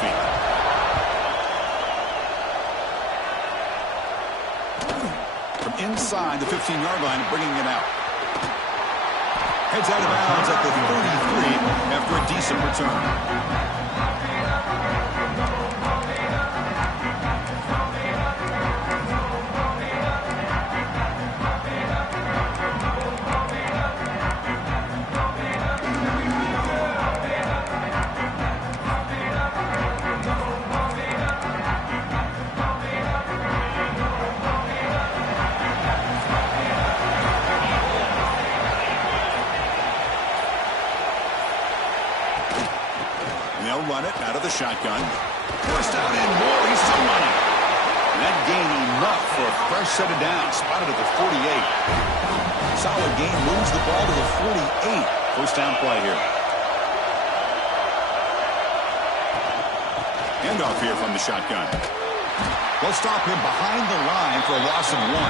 feet. From inside the 15-yard line, bringing it out. Heads out of bounds at the 33 after a decent return. They'll run it out of the shotgun. First down and more. He's still running. That gain enough for a fresh set of downs. Spotted at the 48. Solid gain. Moves the ball to the 48. First down play here. Handoff here from the shotgun. They'll stop him behind the line for a loss of 1.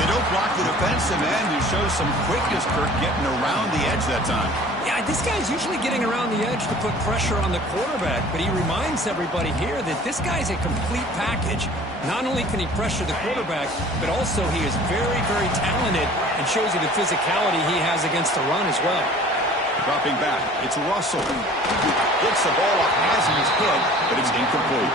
They don't block the defensive end, who shows some quickness, Kirk, getting around the edge that time. Yeah, this guy's usually getting around the edge to put pressure on the quarterback, but he reminds everybody here that this guy's a complete package. Not only can he pressure the quarterback, but also he is very, very talented and shows you the physicality he has against the run as well. Dropping back, it's Russell. Gets the ball up, has his head, but it's incomplete.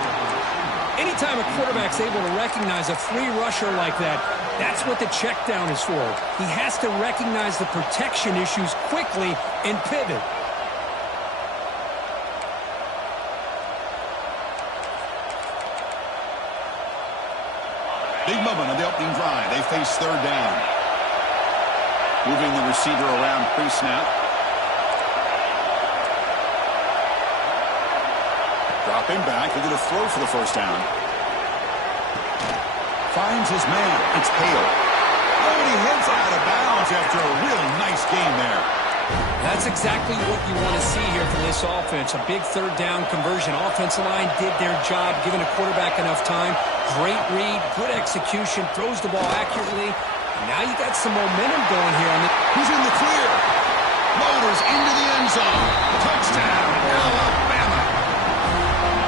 Anytime a quarterback's able to recognize a free rusher like that, that's what the check down is for. He has to recognize the protection issues quickly and pivot. Big moment on the opening drive. They face third down. Moving the receiver around pre-snap. Dropping back. They're going to throw for the first down. Finds his man. It's Hale. Oh, and he heads out of bounds after a real nice game there. That's exactly what you want to see here from this offense. A big third down conversion. Offensive line did their job, giving a quarterback enough time. Great read, good execution, throws the ball accurately. And now you got some momentum going here. Who's in the clear? Motors into the end zone. Touchdown, Alabama.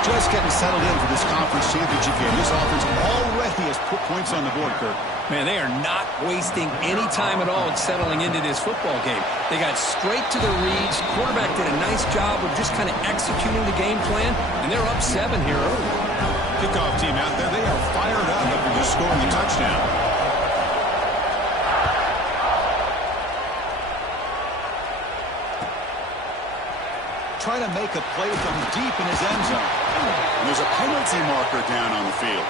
Just getting settled in for this conference championship game. This offense already has put points on the board, Kirk. Man, they are not wasting any time at all in settling into this football game. They got straight to their reads. Quarterback did a nice job of just kind of executing the game plan, and they're up 7 here early. Kickoff team out there, they are fired up after just scoring a touchdown. Trying to make a play from deep in his end zone. And there's a penalty marker down on the field.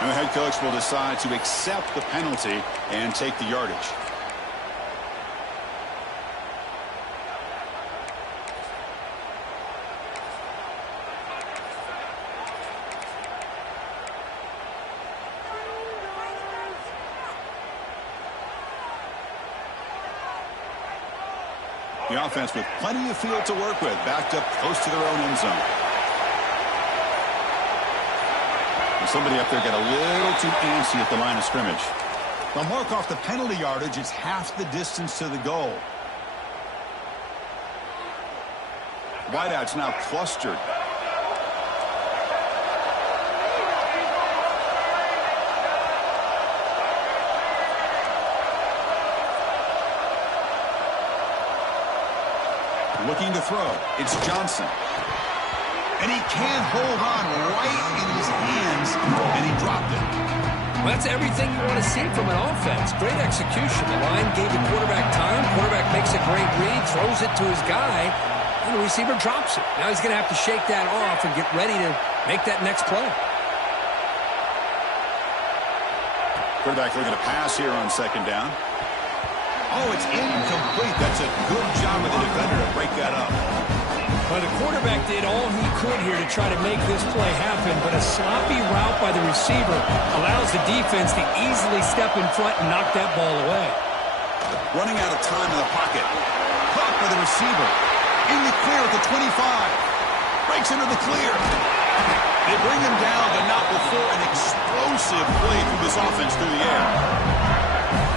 And the head coach will decide to accept the penalty and take the yardage. The offense with plenty of field to work with, backed up close to their own end zone. And somebody up there got a little too antsy at the line of scrimmage. They'll mark off the penalty yardage. It's half the distance to the goal. Wideout's now clustered. Looking to throw. It's Johnson. And he can't hold on right in his hands, and he dropped it. Well, that's everything you want to see from an offense. Great execution. The line gave the quarterback time. Quarterback makes a great read, throws it to his guy, and the receiver drops it. Now he's going to have to shake that off and get ready to make that next play. Quarterback looking to pass here on second down. Oh, it's incomplete. That's a good job of the defender to break that up. Well, the quarterback did all he could here to try to make this play happen, but a sloppy route by the receiver allows the defense to easily step in front and knock that ball away. Running out of time in the pocket. Caught by the receiver. In the clear at the 25. Breaks into the clear. They bring him down, but not before an explosive play through this offense through the air.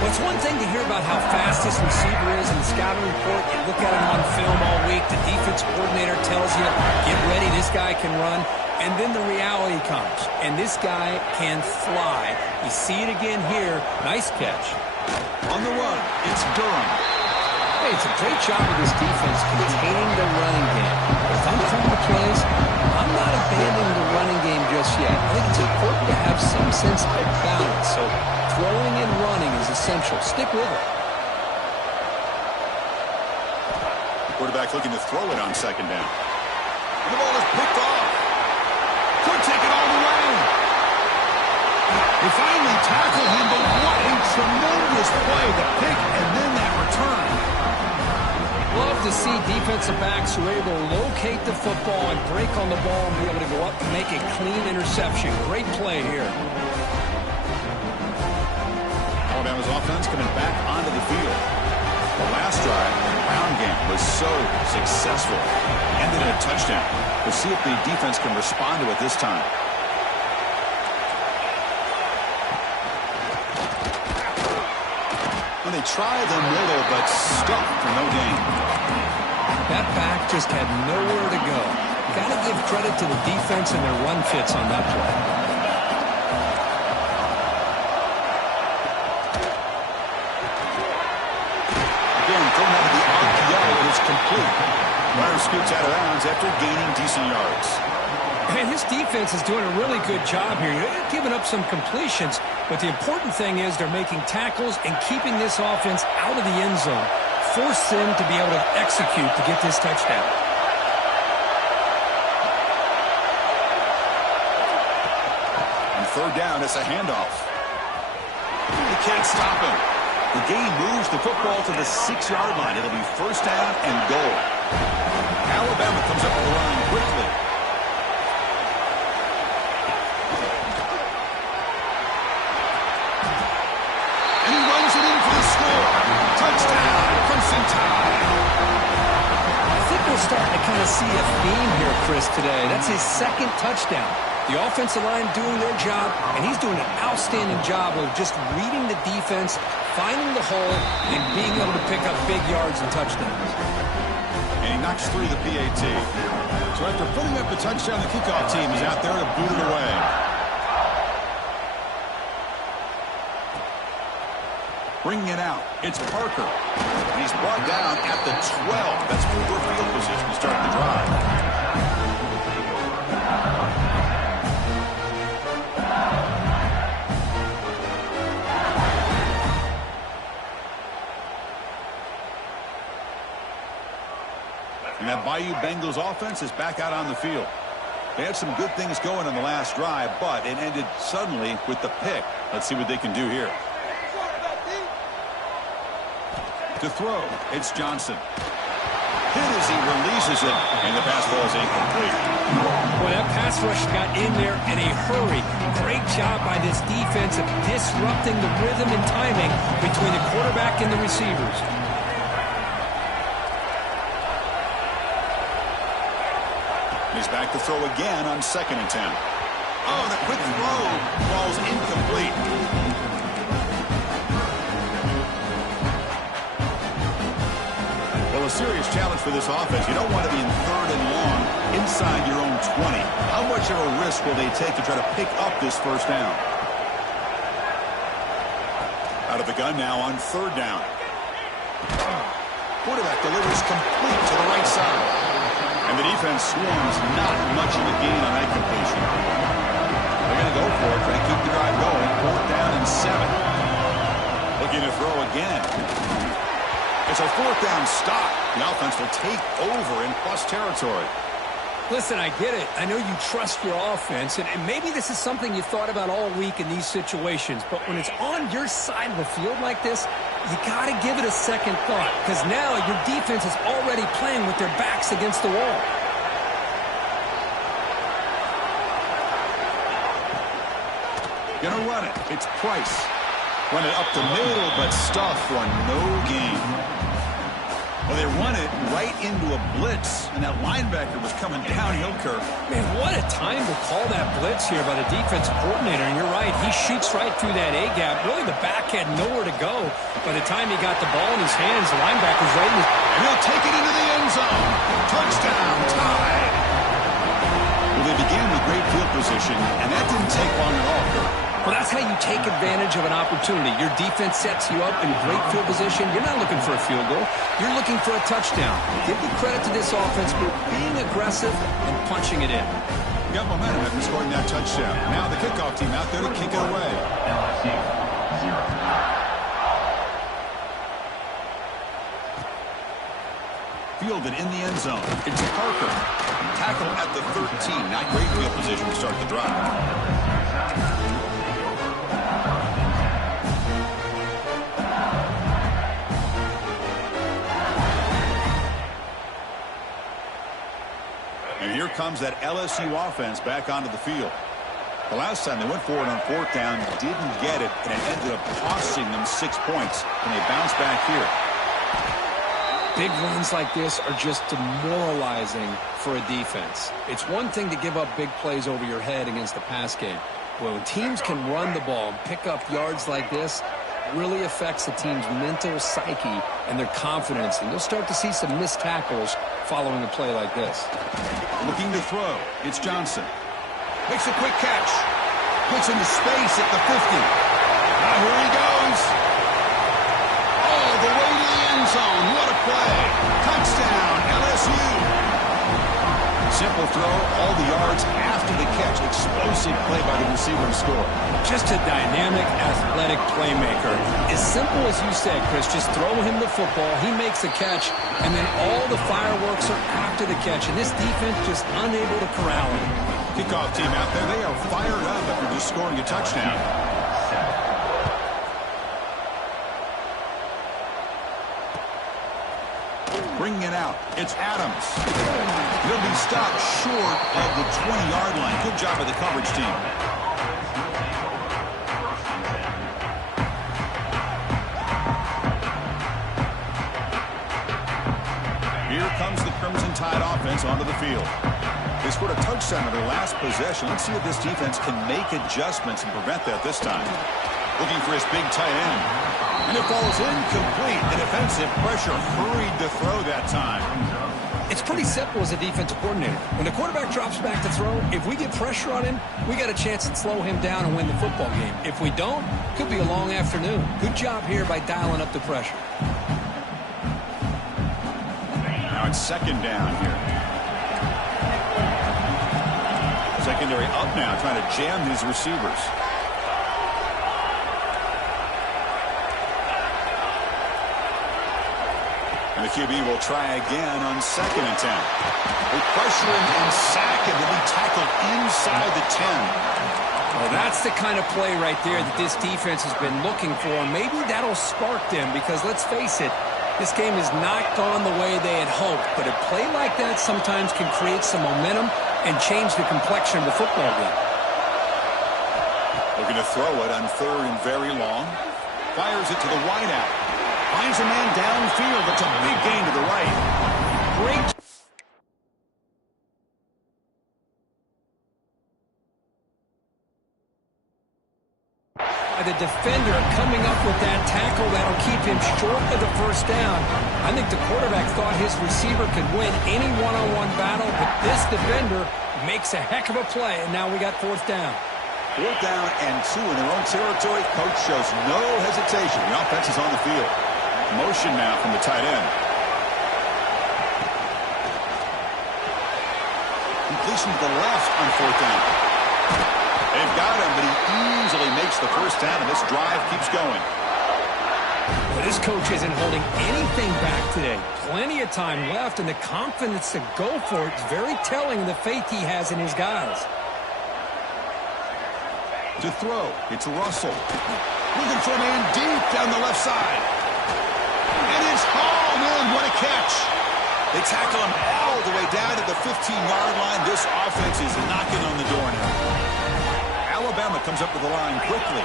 Well, it's one thing to hear about how fast this receiver is in the scouting report. You look at him on film all week. The defense coordinator tells you, get ready, this guy can run. And then the reality comes, and this guy can fly. You see it again here. Nice catch. On the run, it's Durham. Hey, it's a great job of this defense containing the running game. If I'm calling the plays, I'm not abandoning the running game just yet. I think it's important to have some sense of balance. So throwing and running is essential. Stick with it. Quarterback looking to throw it on second down. And the ball is picked off. Could take it all the way. They finally tackle him, but what a tremendous play. The pick and then that return. Love to see defensive backs who are able to locate the football and break on the ball and be able to go up and make a clean interception. Great play here. Alabama's offense coming back onto the field. The last drive, the ground game was so successful. Ended in a touchdown. We'll see if the defense can respond to it this time. Well, they try the middle, but stuffed for no gain. That back just had nowhere to go. Got to give credit to the defense and their run fits on that play. Again, thrown out of the RPO, and it's complete. Runner scoots out of bounds after gaining decent yards. And his defense is doing a really good job here. They're giving up some completions, but the important thing is they're making tackles and keeping this offense out of the end zone. Force them to be able to execute to get this touchdown. On third down, it's a handoff. He can't stop him. The game moves the football to the 6-yard line. It'll be first down and goal. Alabama comes up with the line quickly. And he runs it in for the score. Touchdown, Crimson Tide. I think we're starting to kind of see a theme here, Chris, today. That's his second touchdown. The offensive line doing their job, and he's doing an outstanding job of just reading the defense, finding the hole, and being able to pick up big yards and touchdowns. And he knocks through the PAT. So after putting up the touchdown, the kickoff team is out there to boot it away. Bringing it out, it's Parker. And he's brought down at the 12. That's poor field position to start the drive. And that Bayou Bengals offense is back out on the field. They had some good things going on the last drive, but it ended suddenly with the pick. Let's see what they can do here. To throw, it's Johnson. Hit as he releases it, and the pass ball is incomplete. Well, that pass rush got in there in a hurry. Great job by this defense of disrupting the rhythm and timing between the quarterback and the receivers. He's back to throw again on second and 10. Oh, the quick throw falls incomplete. Well, a serious challenge for this offense. You don't want to be in third and long inside your own 20. How much of a risk will they take to try to pick up this first down? Out of the gun now on third down. Quarterback delivers complete to the right side. And the defense swarms, not much of a gain on that completion. They're going to go for it, trying to keep the drive going. Fourth down and 7. Looking to throw again. It's a fourth down stop. The offense will take over in plus territory. Listen, I get it. I know you trust your offense, and maybe this is something you thought about all week in these situations, but when it's on your side of the field like this, you got to give it a second thought, because now your defense is already playing with their backs against the wall. Gonna run it. It's Price. Run it up the middle, but stuff for no gain. Well, they run it right into a blitz, and that linebacker was coming downhill, Kirk. Man, what a time to call that blitz here by the defensive coordinator. And you're right, he shoots right through that A-gap. Really, the back had nowhere to go. By the time he got the ball in his hands, the linebacker's right in his... And he'll take it into the end zone. Touchdown, tied. Well, they began with great field position, and that didn't take long at all, Kirk. Well, that's how you take advantage of an opportunity. Your defense sets you up in great field position. You're not looking for a field goal. You're looking for a touchdown. Give the credit to this offense for being aggressive and punching it in. Got momentum after scoring that touchdown. Now the kickoff team out there to kick it away. LSU, 0. Fielded in the end zone. It's Parker. Tackle at the 13. Not great field position to start the drive. And here comes that LSU offense back onto the field. The last time they went forward on fourth down, didn't get it, and it ended up costing them 6 points. And they bounce back here. Big runs like this are just demoralizing for a defense. It's one thing to give up big plays over your head against the pass game. Well, when teams can run the ball and pick up yards like this, it really affects the team's mental psyche and their confidence. And you'll start to see some missed tackles following a play like this. Looking to throw. It's Johnson. Makes a quick catch. Gets into space at the 50. Now here he goes. All the way to the end zone. What a play. Touchdown, LSU. Simple throw, all the yards after the catch. Explosive play by the receiver to score. Just a dynamic, athletic playmaker. As simple as you said, Chris, just throw him the football, he makes the catch, and then all the fireworks are after the catch. And this defense just unable to corral him. Kickoff team out there, they are fired up after just scoring a touchdown. Bringing it out, it's Adams. He'll be stopped short of the 20-yard line. Good job by the coverage team. Here comes the Crimson Tide offense onto the field. They scored a touchdown on their last possession. Let's see if this defense can make adjustments and prevent that this time. Looking for his big tight end. And it falls incomplete. The defensive pressure hurried to throw that time. It's pretty simple as a defensive coordinator. When the quarterback drops back to throw, if we get pressure on him, we got a chance to slow him down and win the football game. If we don't, it could be a long afternoon. Good job here by dialing up the pressure. Now it's second down here. Secondary up now, trying to jam these receivers. And the QB will try again on 2nd and 10. They pressure him and sack him. He'll be tackled inside the 10. Well, that's the kind of play right there that this defense has been looking for. Maybe that'll spark them because, let's face it, this game has not gone the way they had hoped. But a play like that sometimes can create some momentum and change the complexion of the football game. Looking to throw it on 3rd and very long. Fires it to the wideout. Finds a man downfield. That's a big gain to the right. Great. The defender coming up with that tackle that'll keep him short of the first down. I think the quarterback thought his receiver could win any one-on-one battle, but this defender makes a heck of a play, and now we got 4th down. 4th down and 2 in their own territory. Coach shows no hesitation. The offense is on the field. Motion now from the tight end. Completion to the left on 4th down. They've got him, but he easily makes the first down, and this drive keeps going. But this coach isn't holding anything back today. Plenty of time left, and the confidence to go for it is very telling of the faith he has in his guys. To throw, it's Russell. Looking for a man deep down the left side. And it's hauled in. What a catch. They tackle him all the way down to the 15-yard line. This offense is knocking on the door now. Alabama comes up to the line quickly.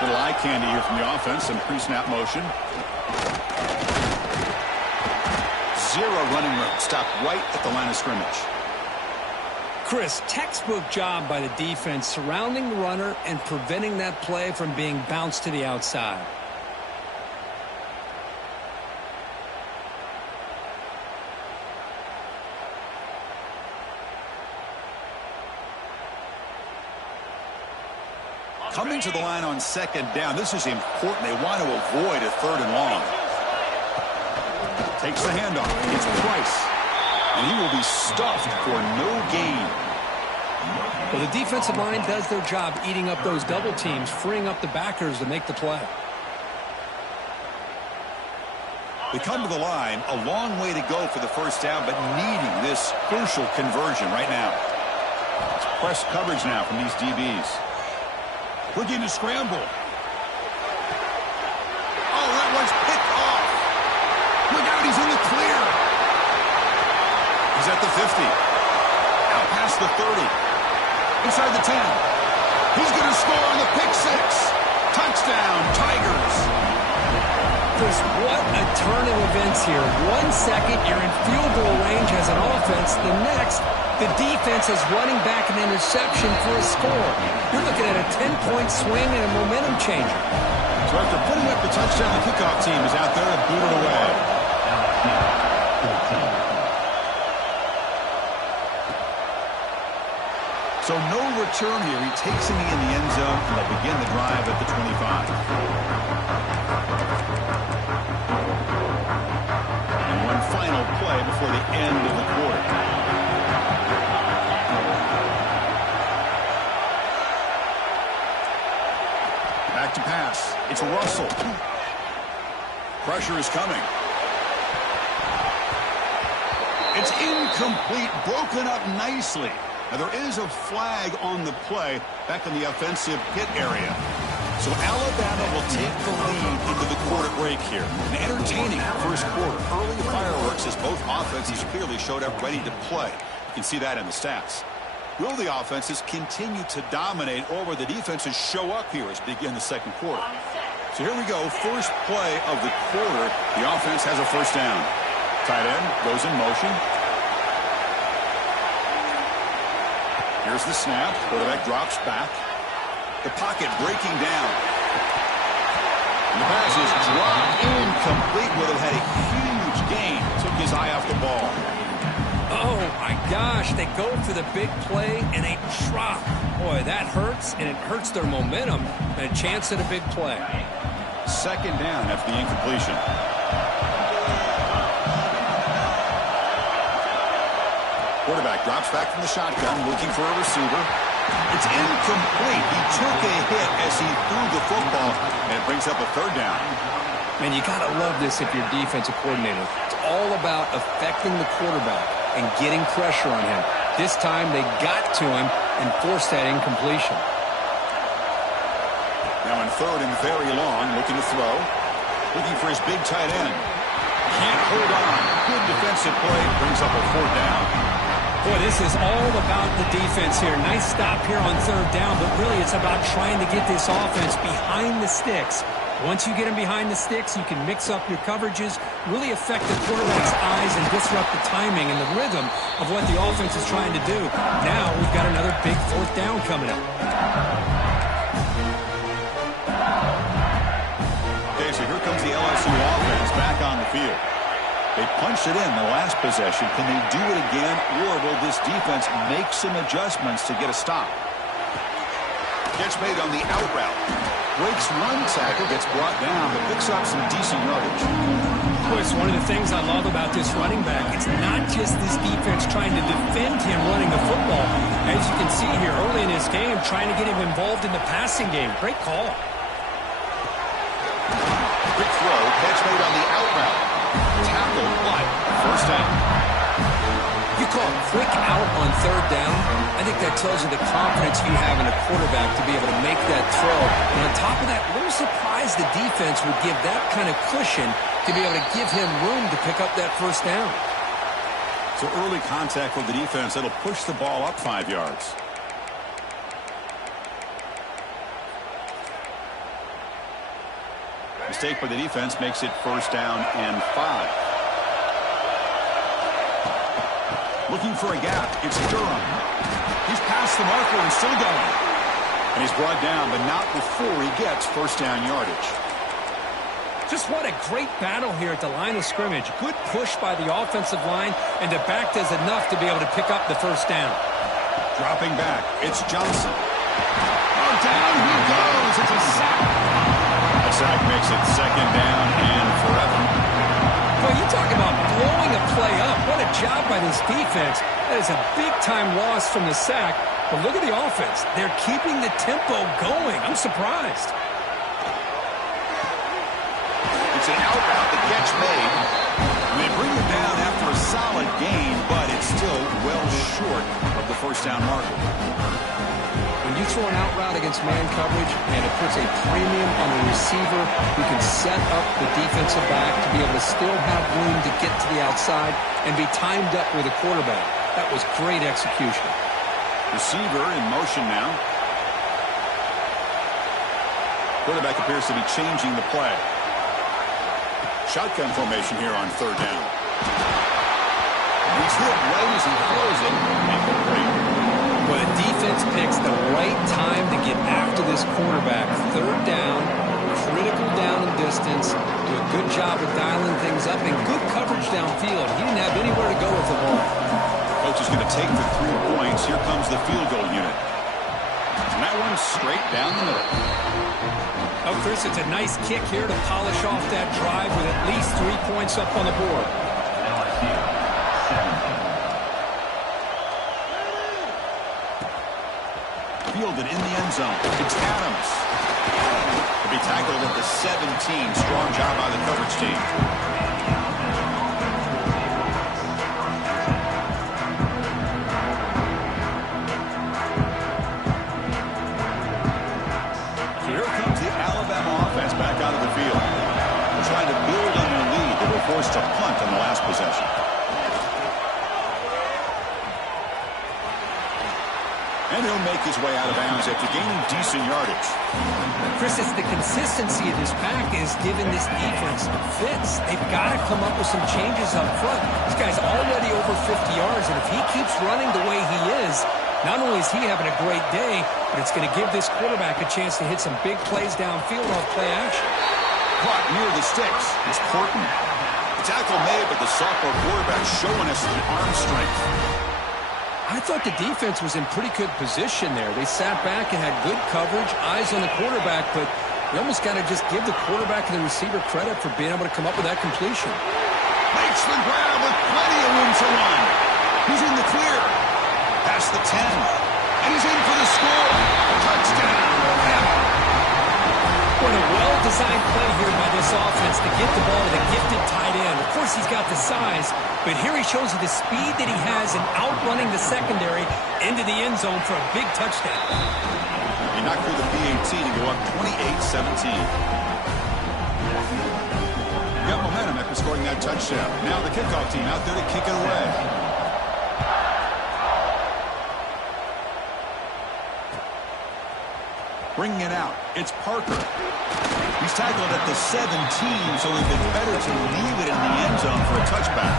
Little eye candy here from the offense. Some pre-snap motion. Zero running room. Stopped right at the line of scrimmage. Chris, textbook job by the defense surrounding the runner and preventing that play from being bounced to the outside. Coming to the line on second down. This is important. They want to avoid a third and long. Takes the handoff. It's Price. And he will be stuffed for no gain. Well, the defensive line does their job eating up those double teams, freeing up the backers to make the play. They come to the line, a long way to go for the first down, but needing this crucial conversion right now. It's press coverage now from these DBs. Looking to scramble. Oh, that one's picked off. Look out, he's in the clear. He's at the 50. Out past the 30. Inside the 10. He's going to score on the pick six. Touchdown, Tigers. Chris, what a turn of events here. 1 second, you're in field goal range as an offense. The next, the defense is running back an interception for a score. You're looking at a 10-point swing and a momentum changer. So after putting up the touchdown, the kickoff team is out there to boot it away. So no return here. He takes it in the end zone, and they'll begin the drive at the 25. And one final play before the end of the quarter. Back to pass. It's Russell. Pressure is coming. It's incomplete, broken up nicely. Now there is a flag on the play back in the offensive hit area. So Alabama will take the lead into the quarter break here. An entertaining first quarter. Early fireworks as both offenses clearly showed up ready to play. You can see that in the stats. Will the offenses continue to dominate, or will the defenses show up here as we begin the second quarter? So here we go. First play of the quarter. The offense has a first down. Tight end goes in motion. Here's the snap. Quarterback drops back. The pocket breaking down. And the pass is dropped incomplete. Would have had a huge gain. Took his eye off the ball. Oh, my gosh. They go for the big play, and they drop. Boy, that hurts, and it hurts their momentum. And a chance at a big play. Second down after the incompletion. Quarterback drops back from the shotgun, looking for a receiver. It's incomplete. He took a hit as he threw the football, and it brings up a third down. Man, you got to love this if you're a defensive coordinator. It's all about affecting the quarterback and getting pressure on him. This time they got to him and forced that incompletion. Now in third and very long, looking to throw. Looking for his big tight end. Can't hold on. Good defensive play. Brings up a fourth down. Boy, this is all about the defense here. Nice stop here on third down, but really it's about trying to get this offense behind the sticks. Once you get them behind the sticks, you can mix up your coverages, really affect the quarterback's eyes and disrupt the timing and the rhythm of what the offense is trying to do. Now we've got another big fourth down coming up. Okay, so here comes the LSU offense back on the field. They punched it in the last possession. Can they do it again, or will this defense make some adjustments to get a stop? Catch made on the out route. Breaks one tackle, gets brought down, but picks up some decent yardage. Chris, one of the things I love about this running back, it's not just this defense trying to defend him running the football. As you can see here early in this game, trying to get him involved in the passing game. Great call. Quick throw, catch made on the out route. Tackle, but first down. You call quick out on third down. I think that tells you the confidence you have in a quarterback to be able to make that throw. And on top of that, a little surprised the defense would give that kind of cushion to be able to give him room to pick up that first down. So early contact with the defense, it'll push the ball up 5 yards. Mistake by the defense makes it 1st down and 5. Looking for a gap. It's Durham. He's past the marker and still going. And he's brought down, but not before he gets 1st down yardage. Just what a great battle here at the line of scrimmage. Good push by the offensive line, and the back does enough to be able to pick up the 1st down. Dropping back, it's Johnson. Oh, down he goes. It's a sack. A sack makes it 2nd down and forever. Well, you talk about blowing a play up. What a job by this defense. That is a big-time loss from the sack. But look at the offense. They're keeping the tempo going. I'm surprised. It's an out route, the catch made. They bring it down after a solid gain, but it's still well short of the 1st down marker. When you throw an out route against man coverage, and it puts a premium on the receiver who can set up the defensive back to be able to still have room to get to the outside and be timed up with a quarterback. That was great execution. Receiver in motion now. Quarterback appears to be changing the play. Shotgun formation here on 3rd down. He's hit right as he throws it. Incomplete. Well, the defense picks the right time to get after this quarterback. 3rd down, critical down and distance. Do a good job of dialing things up and good coverage downfield. He didn't have anywhere to go with the ball. Coach is going to take the 3 points. Here comes the field goal unit. And that one's straight down the middle. Oh, Chris, it's a nice kick here to polish off that drive with at least 3 points up on the board. Fielded in the end zone. It's Adams. To be tackled at the 17. Strong job by the coverage team. Here comes the Alabama offense back out of the field. They're trying to build on their lead. They were forced to punt on the last possession. And he'll make his way out of bounds after gaining decent yardage. Chris, it's the consistency of this pack is giving this defense fits. They've got to come up with some changes up front. This guy's already over 50 yards, and if he keeps running the way he is, not only is he having a great day, but it's going to give this quarterback a chance to hit some big plays downfield off play action. Caught near the sticks. It's Horton. The tackle made, but the sophomore quarterback showing us the arm strength. I thought the defense was in pretty good position there. They sat back and had good coverage, eyes on the quarterback, but you almost got to just give the quarterback and the receiver credit for being able to come up with that completion. Makes the grab with plenty of room to run. He's in the clear. Past the 10. And he's in for the score. Touchdown. What a well-designed play here by this offense to get the ball to the gifted tight end. Of course, he's got the size, but here he shows you the speed that he has in outrunning the secondary into the end zone for a big touchdown. He knocked through the PAT to go up 28-17. Got momentum after scoring that touchdown. Now the kickoff team out there to kick it away. Bringing it out, it's Parker. He's tackled at the 17, so it'd been better to leave it in the end zone for a touchback.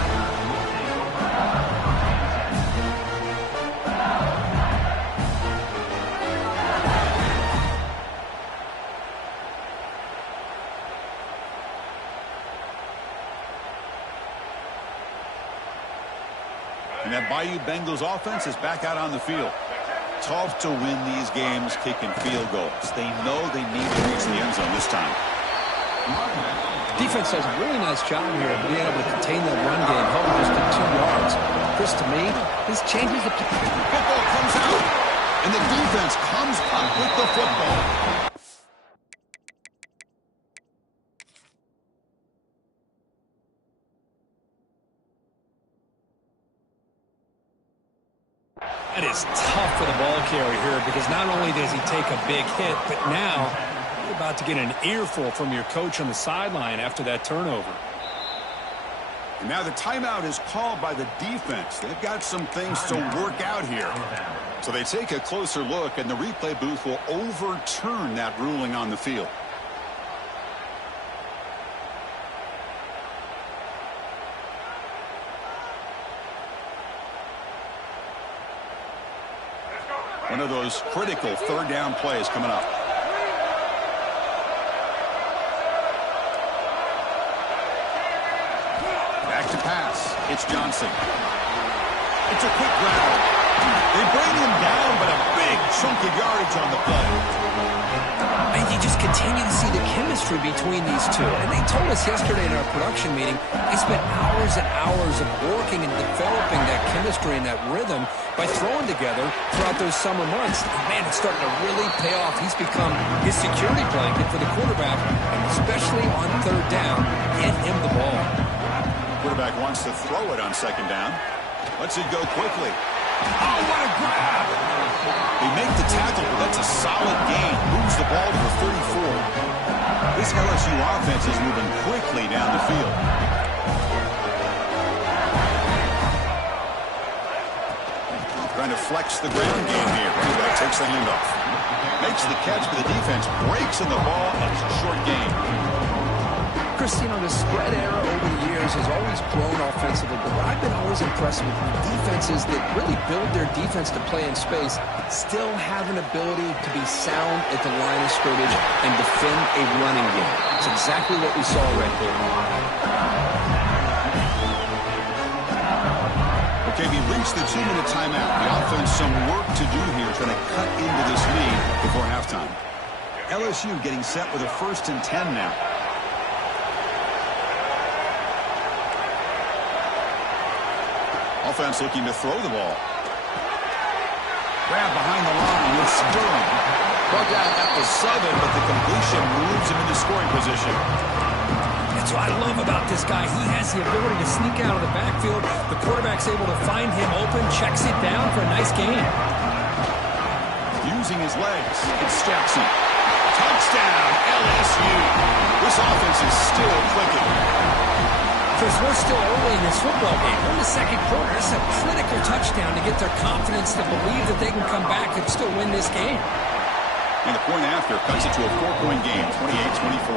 And that Bayou Bengals offense is back out on the field. Tough to win these games kicking field goals. They know they need to reach the end zone this time. Defense does a really nice job here of being able to contain that run game, holding just to 2 yards. Chris, to me, this changes the... Football comes out, and the defense comes up with the football. That is tough for the ball carrier here because not only does he take a big hit, but now you're about to get an earful from your coach on the sideline after that turnover. And now the timeout is called by the defense. They've got some things to work out here. So they take a closer look, and the replay booth will overturn that ruling on the field. One of those critical third down plays coming up. Back to pass. It's Johnson. It's a quick grab. They bring him down, but a big chunk of yardage on the play. And you just continue to see the chemistry between these two. And they told us yesterday in our production meeting, they spent hours and hours of working and developing that chemistry and that rhythm by throwing together throughout those summer months. And man, it's starting to really pay off. He's become his security blanket for the quarterback, and especially on third down, get him the ball. Quarterback wants to throw it on second down. Lets it go quickly. Oh, what a grab! They make the tackle, but that's a solid gain. Moves the ball to the 34. This LSU offense is moving quickly down the field. Trying to flex the ground game here. Running back takes the handoff. Makes the catch, but the defense breaks in the ball, and it's a short game. Chris, you know, the spread era over the years has always grown offensively, but what I've been always impressed with defenses that really build their defense to play in space still have an ability to be sound at the line of scrimmage and defend a running game. It's exactly what we saw right there. Okay, we reached the 2-minute timeout. The offense some work to do here, trying to cut into this lead before halftime. LSU getting set with a 1st and 10 now. Offense looking to throw the ball. Grab behind the line with Sterling. Brought down at the 7, but the completion moves him into scoring position. That's what I love about this guy. He has the ability to sneak out of the backfield. The quarterback's able to find him open, checks it down for a nice gain. Using his legs, it's Jackson. Touchdown, LSU. This offense is still clicking. Chris, we're still early in this football game. We're in the second quarter. It's a critical touchdown to get their confidence to believe that they can come back and still win this game. And the point after cuts it to a 4-point game, 28-24.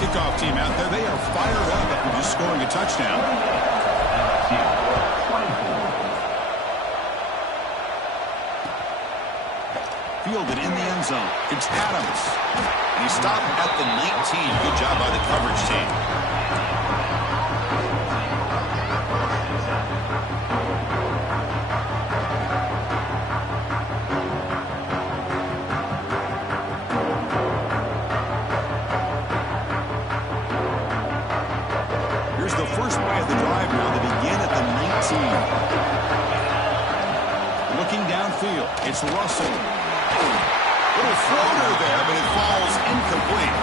Kickoff team out there. They are fired up after just scoring a touchdown. Fielded in the end zone. It's Adams. And he stopped at the 19. Good job by the coverage team. Here's the first play of the drive now. They begin at the 19. Looking downfield. It's Russell. Little floater there, but it falls incomplete.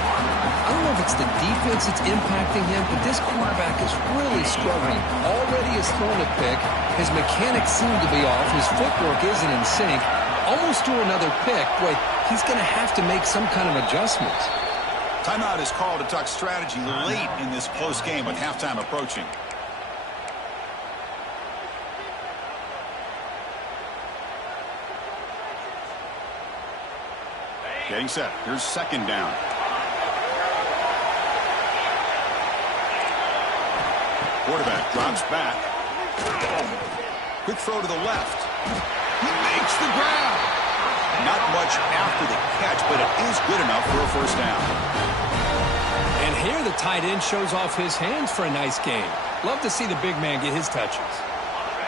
I don't know if it's the defense that's impacting him, but this quarterback is really struggling. Already has thrown a pick. His mechanics seem to be off. His footwork isn't in sync. Almost threw another pick. Boy, he's going to have to make some kind of adjustments. Timeout is called to talk strategy late in this close game with halftime approaching. Getting set. Here's second down. Quarterback drops back. Quick throw to the left. He makes the grab. Not much after the catch, but it is good enough for a first down. And here the tight end shows off his hands for a nice gain. Love to see the big man get his touches.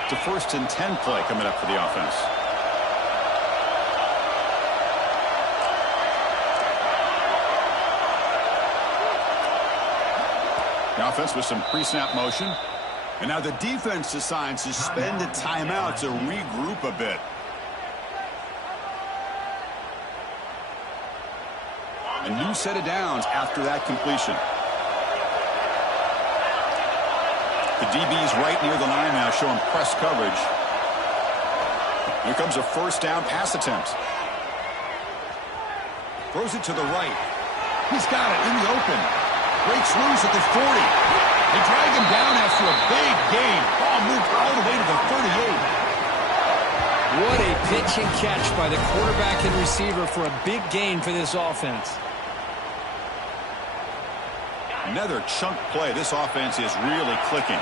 It's a 1st and 10 play coming up for the offense. The offense with some pre-snap motion. And now the defense decides to spend a timeout to regroup a bit. A new set of downs after that completion. The DB's right near the line now showing press coverage. Here comes a first down pass attempt. Throws it to the right. He's got it in the open. Breaks loose at the 40. They drag him down after a big gain. Ball moved all the way to the 38. What a pitch and catch by the quarterback and receiver for a big gain for this offense. Another chunk play. This offense is really clicking.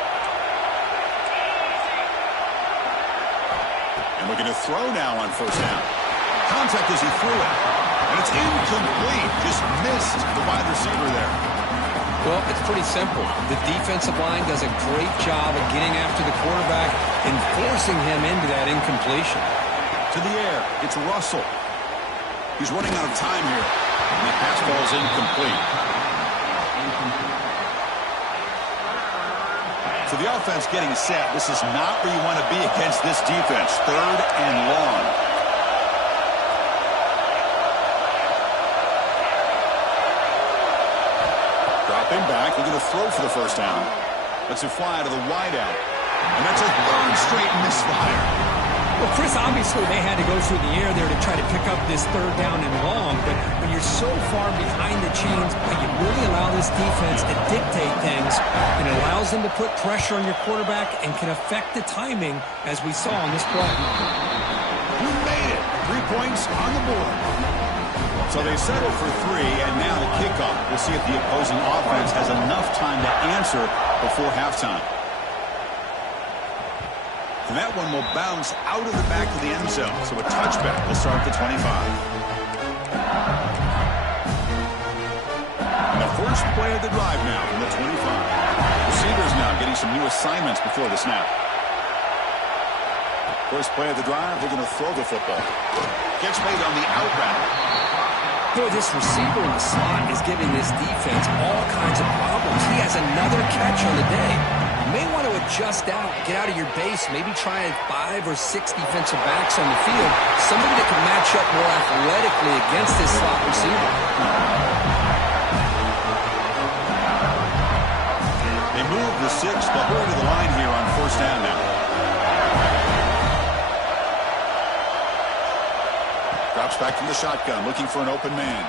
And Looking to throw now on first down. Contact as he threw it. And it's incomplete. Just missed the wide receiver there. Well, it's pretty simple. The defensive line does a great job of getting after the quarterback and forcing him into that incompletion. To the air, it's Russell. He's running out of time here. And the pass ball is incomplete. So the offense getting set. This is not where you want to be against this defense. 3rd and long. Dropping back, looking to throw for the first down. Lets it fly to the wideout. And that's a 3rd straight misfire. Well, Chris, obviously they had to go through the air there to try to pick up this 3rd down and long, but when you're so far behind the chains, you really allow this defense to dictate things, and it allows them to put pressure on your quarterback and can affect the timing, as we saw on this play. You made it. 3 points on the board. So they settle for 3, and now the kickoff. We'll see if the opposing offense has enough time to answer before halftime. And that one will bounce out of the back of the end zone. So a touchback will start at the 25. And the first play of the drive now from the 25. Receivers now getting some new assignments before the snap. First play of the drive, they're going to throw the football. Gets made on the out route. Boy, this receiver in the slot is giving this defense all kinds of problems. He has another catch on the day. You may want to adjust out, get out of your base, maybe try 5 or 6 defensive backs on the field, somebody that can match up more athletically against this slot receiver. They move the 6, the whole to the line here on first down now. Drops back from the shotgun, looking for an open man.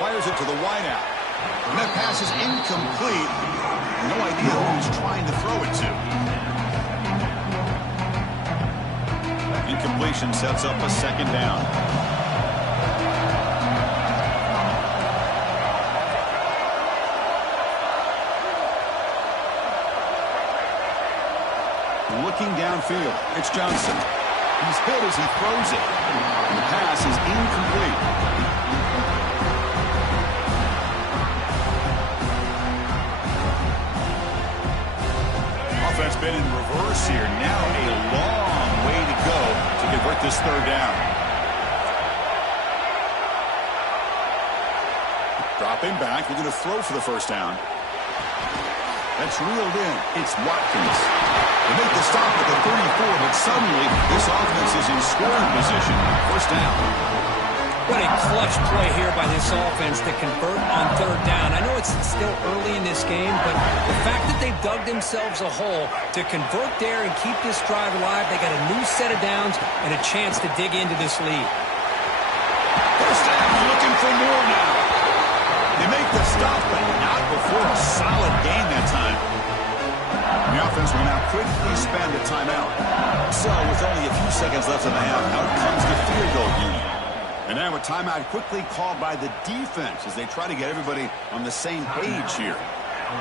Fires it to the wideout. And that pass is incomplete. No idea who he's trying to throw it to. Incompletion sets up a 2nd down. Looking downfield, it's Johnson. He's hit as he throws it. And the pass is incomplete. Offense been in reverse here. Now a long way to go to convert this 3rd down. Dropping back, we're going to throw for the first down. That's reeled in. It's Watkins. They make the stop at the 34, but suddenly this offense is in scoring position. First down. What a clutch play here by this offense to convert on 3rd down. I know it's still early in this game, but the fact that they've dug themselves a hole to convert there and keep this drive alive, they got a new set of downs and a chance to dig into this lead. First down, looking for more now. They make the stop, but not before a solid gain that time. The offense will now quickly spend a timeout. So with only a few seconds left in the half, out comes the field goal unit. And now a timeout quickly called by the defense as they try to get everybody on the same page here.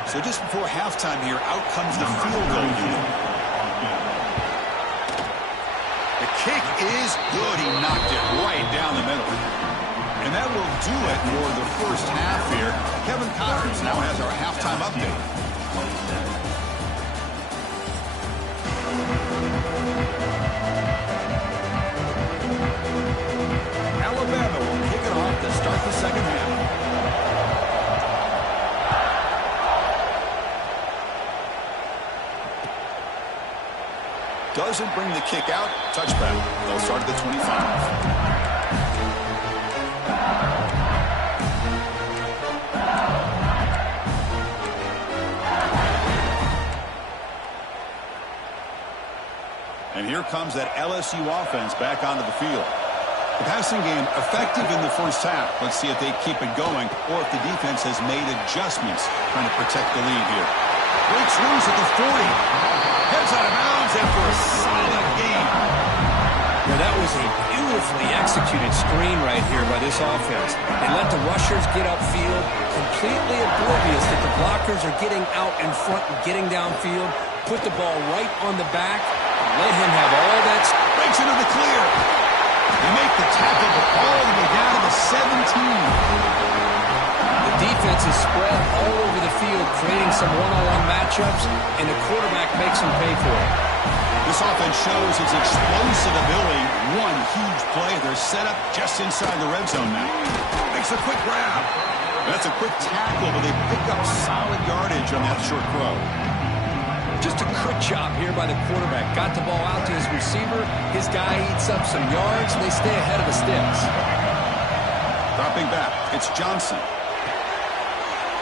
So just before halftime here, out comes the field goal unit. The kick is good. He knocked it right down the middle. And that will do it for the first half here. Kevin Connors now has our halftime update. Alabama will kick it off to start the second half. Doesn't bring the kick out. Touchback. They'll start at the 25. And here comes that LSU offense back onto the field. The passing game effective in the first half. Let's see if they keep it going or if the defense has made adjustments trying to protect the lead here. Breaks loose at the 40. Heads out of bounds and for a solid gain. Now that was a beautifully executed screen right here by this offense. They let the rushers get upfield, completely oblivious that the blockers are getting out in front and getting downfield. Put the ball right on the back. Let him have all that. Breaks into the clear. They make the tackle, but all the way down to the 17. The defense is spread all over the field, creating some one-on-one matchups, and the quarterback makes them pay for it. This offense shows its explosive ability. One huge play. They're set up just inside the red zone now. Makes a quick grab. That's a quick tackle, but they pick up solid yardage on that short throw. Just a quick job here by the quarterback. Got the ball out to his receiver. His guy eats up some yards, and they stay ahead of the sticks. Dropping back, it's Johnson.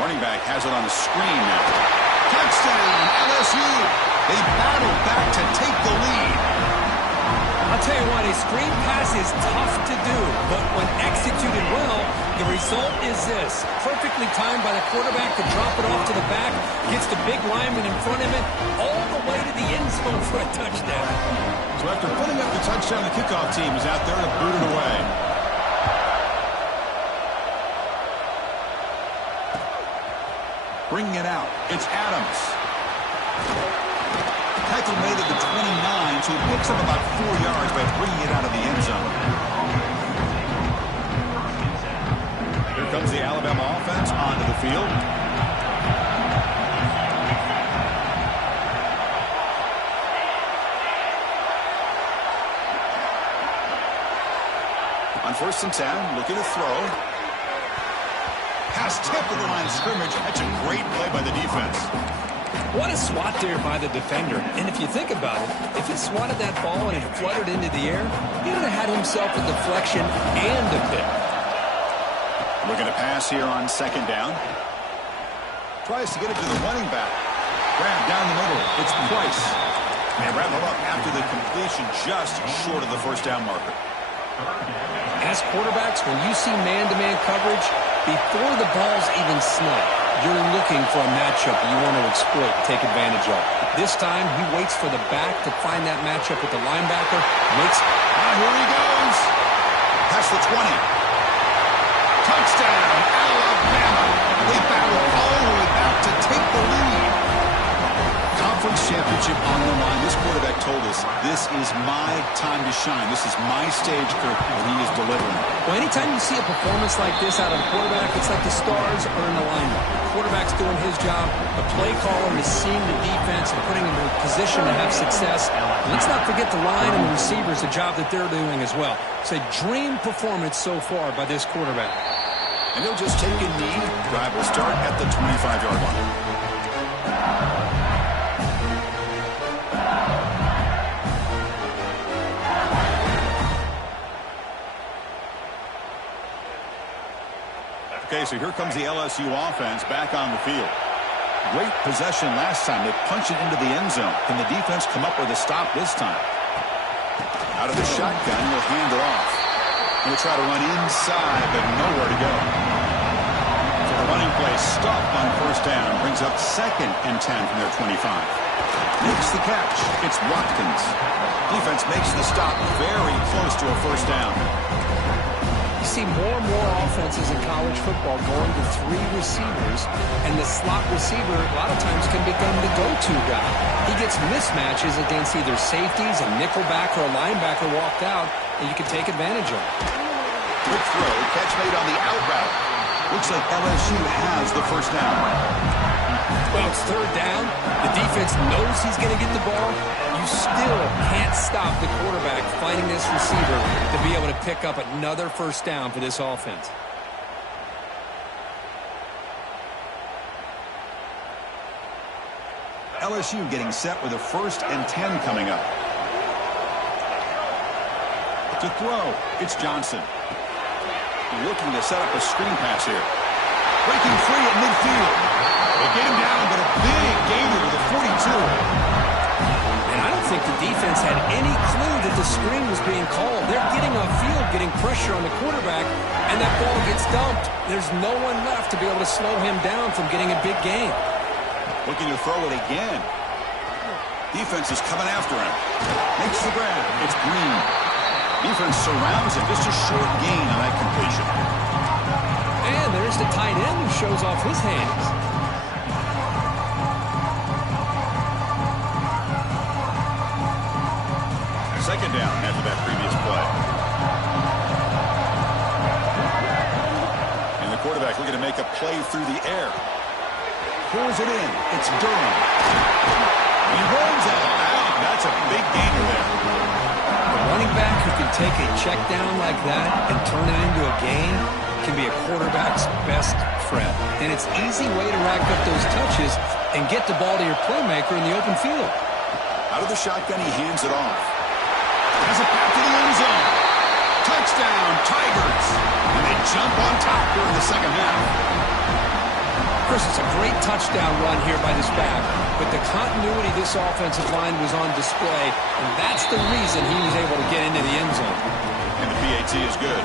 Running back has it on the screen now. Touchdown, LSU. They battle back to take the lead. I'll tell you what, a screen pass is tough to do, but when executed well, the result is this. Perfectly timed by the quarterback to drop it off to the back, gets the big lineman in front of it, all the way to the end zone for a touchdown. So after putting up the touchdown, the kickoff team is out there to boot it away. Bringing it out, it's Adams. Tackle made at the 29, so he picks up about 4 yards by bringing it out of the end zone. Here comes the Alabama offense onto the field. On 1st and 10, looking to throw. Pass tip to the line of scrimmage. That's a great play by the defense. What a swat there by the defender. And if you think about it, if he swatted that ball and it fluttered into the air, he would have had himself a deflection and a pick. Looking to pass here on 2nd down. Tries to get it to the running back. Grab down the middle. It's Price. They wrap him up after the completion just short of the 1st down marker. As quarterbacks, when you see man-to-man coverage, before the ball's even snapped, you're looking for a matchup you want to exploit and take advantage of. This time, he waits for the back to find that matchup with the linebacker. Here he goes. Past the 20. Touchdown, Alabama. They battle all the way back to take the lead. Conference championship on the line. This quarterback told us, this is my time to shine. This is my stage, Kirk, and he is delivering. Well, anytime you see a performance like this out of a quarterback, it's like the stars are in alignment. The quarterback's doing his job. The play caller is seeing the defense and putting them in a position to have success. And let's not forget the line and the receivers, the job that they're doing as well. It's a dream performance so far by this quarterback. And he'll just take a knee. Drive will start at the 25-yard line. Okay, so here comes the LSU offense back on the field. Great possession last time. They punch it into the end zone. Can the defense come up with a stop this time? Out of the shotgun, he'll hand it off. He'll try to run inside, but nowhere to go. So the running play stopped on 1st down. Brings up 2nd and 10 from their 25. Makes the catch. It's Watkins. Defense makes the stop very close to a 1st down. See more and more offenses in college football going to 3 receivers, and the slot receiver a lot of times can become the go-to guy. He gets mismatches against either safeties, a nickelback, or a linebacker walked out, and you can take advantage of it. Quick throw, catch made on the out route. Looks like LSU has the 1st down. Well, it's 3rd down. The defense knows he's going to get the ball. You still can't stop the quarterback finding this receiver to be able to pick up another 1st down for this offense. LSU getting set with a 1st and 10 coming up. To throw, it's Johnson. Looking to set up a screen pass here. Breaking free at midfield. They get him down, but a big gainer to the 42. And I don't think the defense had any clue that the screen was being called. They're getting off field, getting pressure on the quarterback, and that ball gets dumped. There's no one left to be able to slow him down from getting a big gain. Looking to throw it again. Defense is coming after him. Makes the grab. It's Green. Defense surrounds him. Just a short gain on that completion. And there's the tight end who shows off his hands. second down after that previous play. And the quarterback looking to make a play through the air. Pulls it in. It's Durham. He runs out of bounds. That's a big gainer there. A running back who can take a check down like that and turn it into a gain can be a quarterback's best friend. And it's an easy way to rack up those touches and get the ball to your playmaker in the open field. Out of the shotgun, he hands it off. Has it back to the end zone. Touchdown, Tigers. And they jump on top during the second half. Chris, it's a great touchdown run here by this back, but the continuity of this offensive line was on display, and that's the reason he was able to get into the end zone. And the PAT is good.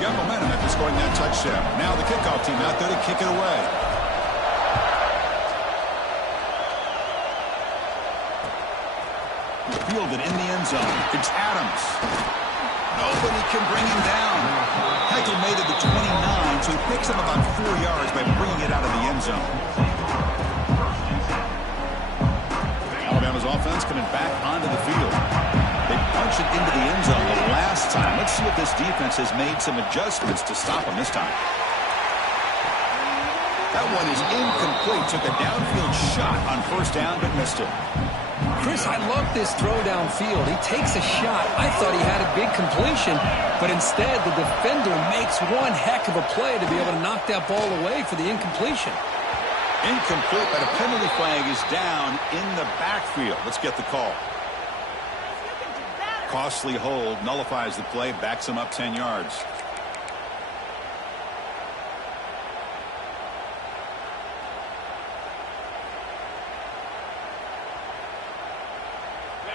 Got momentum after scoring that touchdown. Now the kickoff team out there to kick it away. Fielded in the end zone. It's Adams. Nobody can bring him down. Heckel made it to 29, so he picks him about 4 yards by bringing it out of the end zone. Alabama's offense coming back onto the field. They punch it into the end zone the last time. Let's see if this defense has made some adjustments to stop him this time. That one is incomplete. Took a downfield shot on first down, but missed it. Chris, I love this throw downfield. He takes a shot. I thought he had a big completion, but instead the defender makes one heck of a play to be able to knock that ball away for the incompletion. Incomplete, but a penalty flag is down in the backfield. Let's get the call. Costly hold, nullifies the play, backs him up 10 yards.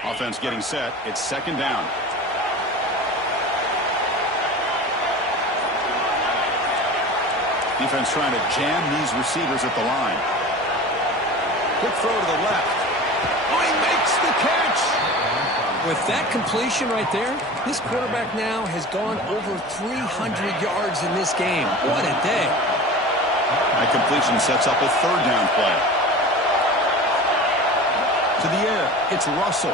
Offense getting set. It's second down. Defense trying to jam these receivers at the line. Quick throw to the left. Oh, he makes the catch. With that completion right there, this quarterback now has gone over 300 yards in this game. What a day. That completion sets up a third down play. To the air. It's Russell.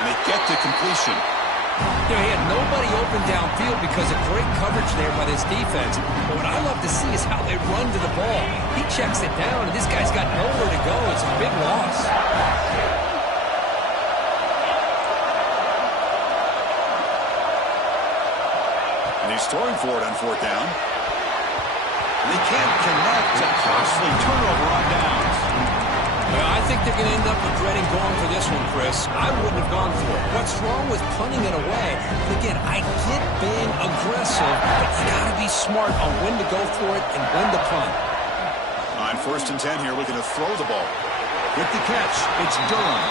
And they get to completion. You know, he had nobody open downfield because of great coverage there by this defense. But what I love to see is how they run to the ball. He checks it down, and this guy's got nowhere to go. It's a big loss. And he's throwing for it on fourth down. And they can't connect. A costly turnover on downs. Well, I think they're going to end up regretting going for this one, Chris. I wouldn't have gone for it. What's wrong with punting it away? And again, I get being aggressive, but you got to be smart on when to go for it and when to punt. On first and 10 here, looking to throw the ball. With the catch, it's Durham.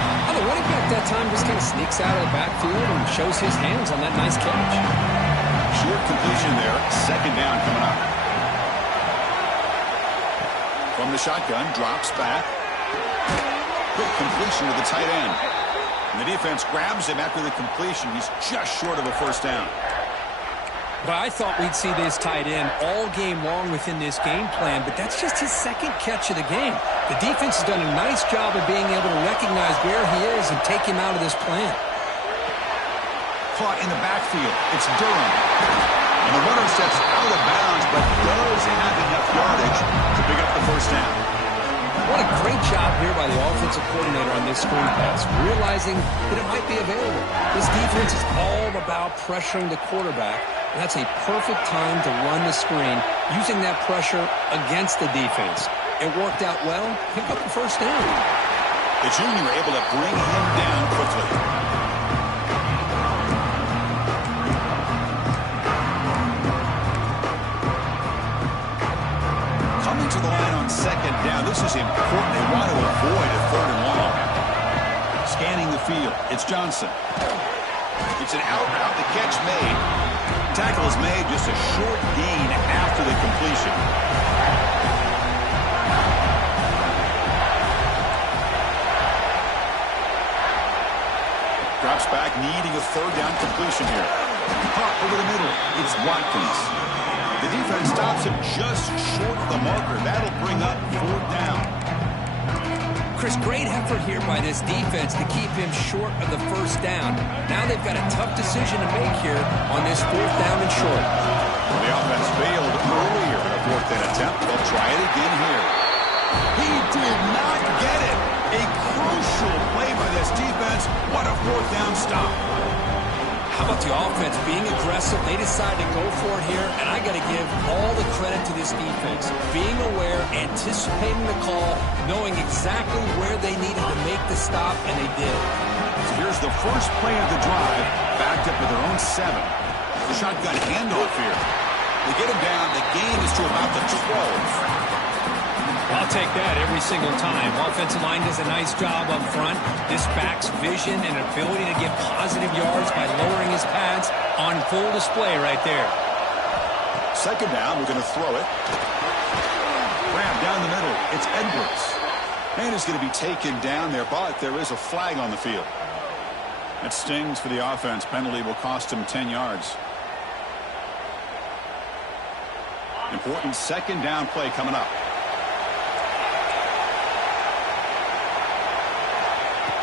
Oh, the running back that time just kind of sneaks out of the backfield and shows his hands on that nice catch. Short completion there. Second down coming up. From the shotgun, drops back. Quick completion to the tight end. And the defense grabs him after the completion. He's just short of a first down. But I thought we'd see this tight end all game long within this game plan, but that's just his second catch of the game. The defense has done a nice job of being able to recognize where he is and take him out of this plan. Caught in the backfield. It's Durham. And the runner steps out of bounds, but does have enough yardage to pick up the first down. What a great job here by the offensive coordinator on this screen pass, realizing that it might be available. This defense is all about pressuring the quarterback, and that's a perfect time to run the screen, using that pressure against the defense. It worked out well. Pick up the first down. The junior able to bring him down quickly. Coming to the line on second down. This is important. They want to avoid a third and long. Scanning the field. It's Johnson. It's an out route. The catch made. Tackle is made. Just a short gain after the completion. Drops back, needing a third down completion here. Pop over the middle. It's Watkins. The defense stops him just short of the marker. That'll bring up fourth down. Chris, great effort here by this defense to keep him short of the first down. Now they've got a tough decision to make here on this 4th down and short. The offense failed earlier in a 4th down attempt. They'll try it again here. He did not get it. A crucial play by this defense. What a 4th down stop. How about the offense being aggressive? They decide to go for it here, and I got to give all the credit to this defense. Being aware, anticipating the call, knowing exactly where they needed to make the stop, and they did. So here's the first play of the drive, backed up with their own 7. The shotgun handoff here. They get him down. The gain is to about the 12. I'll take that every single time. Offensive line does a nice job up front. This back's vision and ability to get positive yards by lowering his pads on full display right there. 2nd down, we're going to throw it. Grab down the middle. It's Edwards. Man is going to be taken down there, but there is a flag on the field. It stings for the offense. Penalty will cost him 10 yards. Important 2nd down play coming up.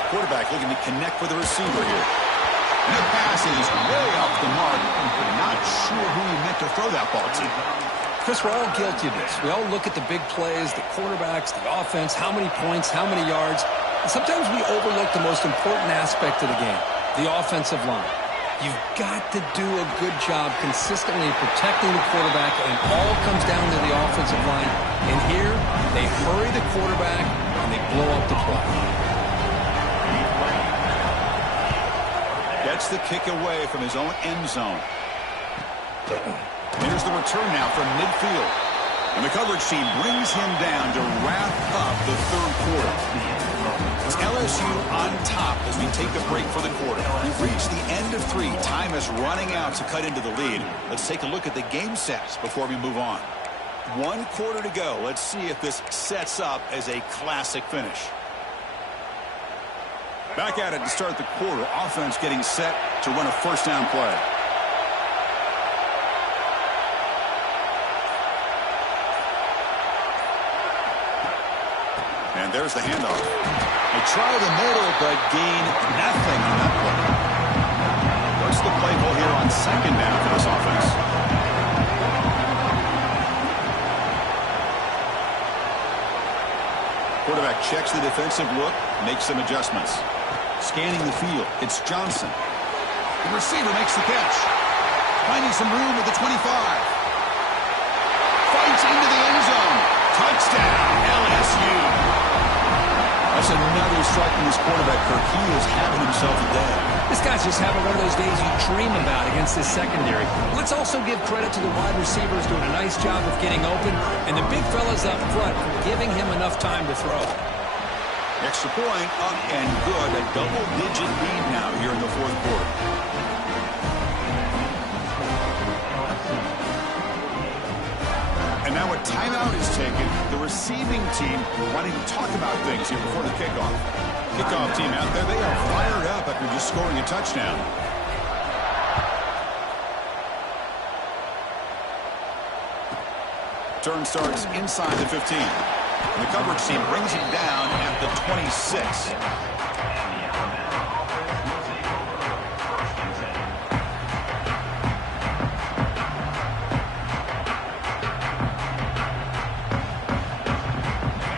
Quarterback looking to connect with the receiver here. And the pass is way off the mark. Not sure who he meant to throw that ball to. Chris, we're all guilty of this. We all look at the big plays, the quarterbacks, the offense, how many points, how many yards. And sometimes we overlook the most important aspect of the game, the offensive line. You've got to do a good job consistently protecting the quarterback, and it all comes down to the offensive line. And here, they hurry the quarterback, and they blow up the play. Gets the kick away from his own end zone. Here's the return now from midfield. And the coverage team brings him down to wrap up the 3rd quarter. It's LSU on top as we take a break for the quarter. We've reached the end of 3. Time is running out to cut into the lead. Let's take a look at the game sets before we move on. 1 quarter to go. Let's see if this sets up as a classic finish. Back at it to start the quarter. Offense getting set to run a 1st down play. And there's the handoff. They try the middle, but gain nothing on that play. What's the play call here on 2nd down for this offense? Quarterback checks the defensive look, makes some adjustments. Scanning the field, it's Johnson. The receiver makes the catch. Finding some room at the 25. Fights into the end zone. Touchdown, LSU. That's another strike from this quarterback, Kirk. He is having himself a day. This guy's just having one of those days you dream about against this secondary. Let's also give credit to the wide receivers doing a nice job of getting open, and the big fellas up front for giving him enough time to throw. Extra point, up and good. A double-digit lead now here in the 4th quarter. And now a timeout is taken. The receiving team wanting to talk about things here before the kickoff. Kickoff team out there, they are fired up after just scoring a touchdown. Turn starts inside the 15. And the coverage team brings him down at the 26.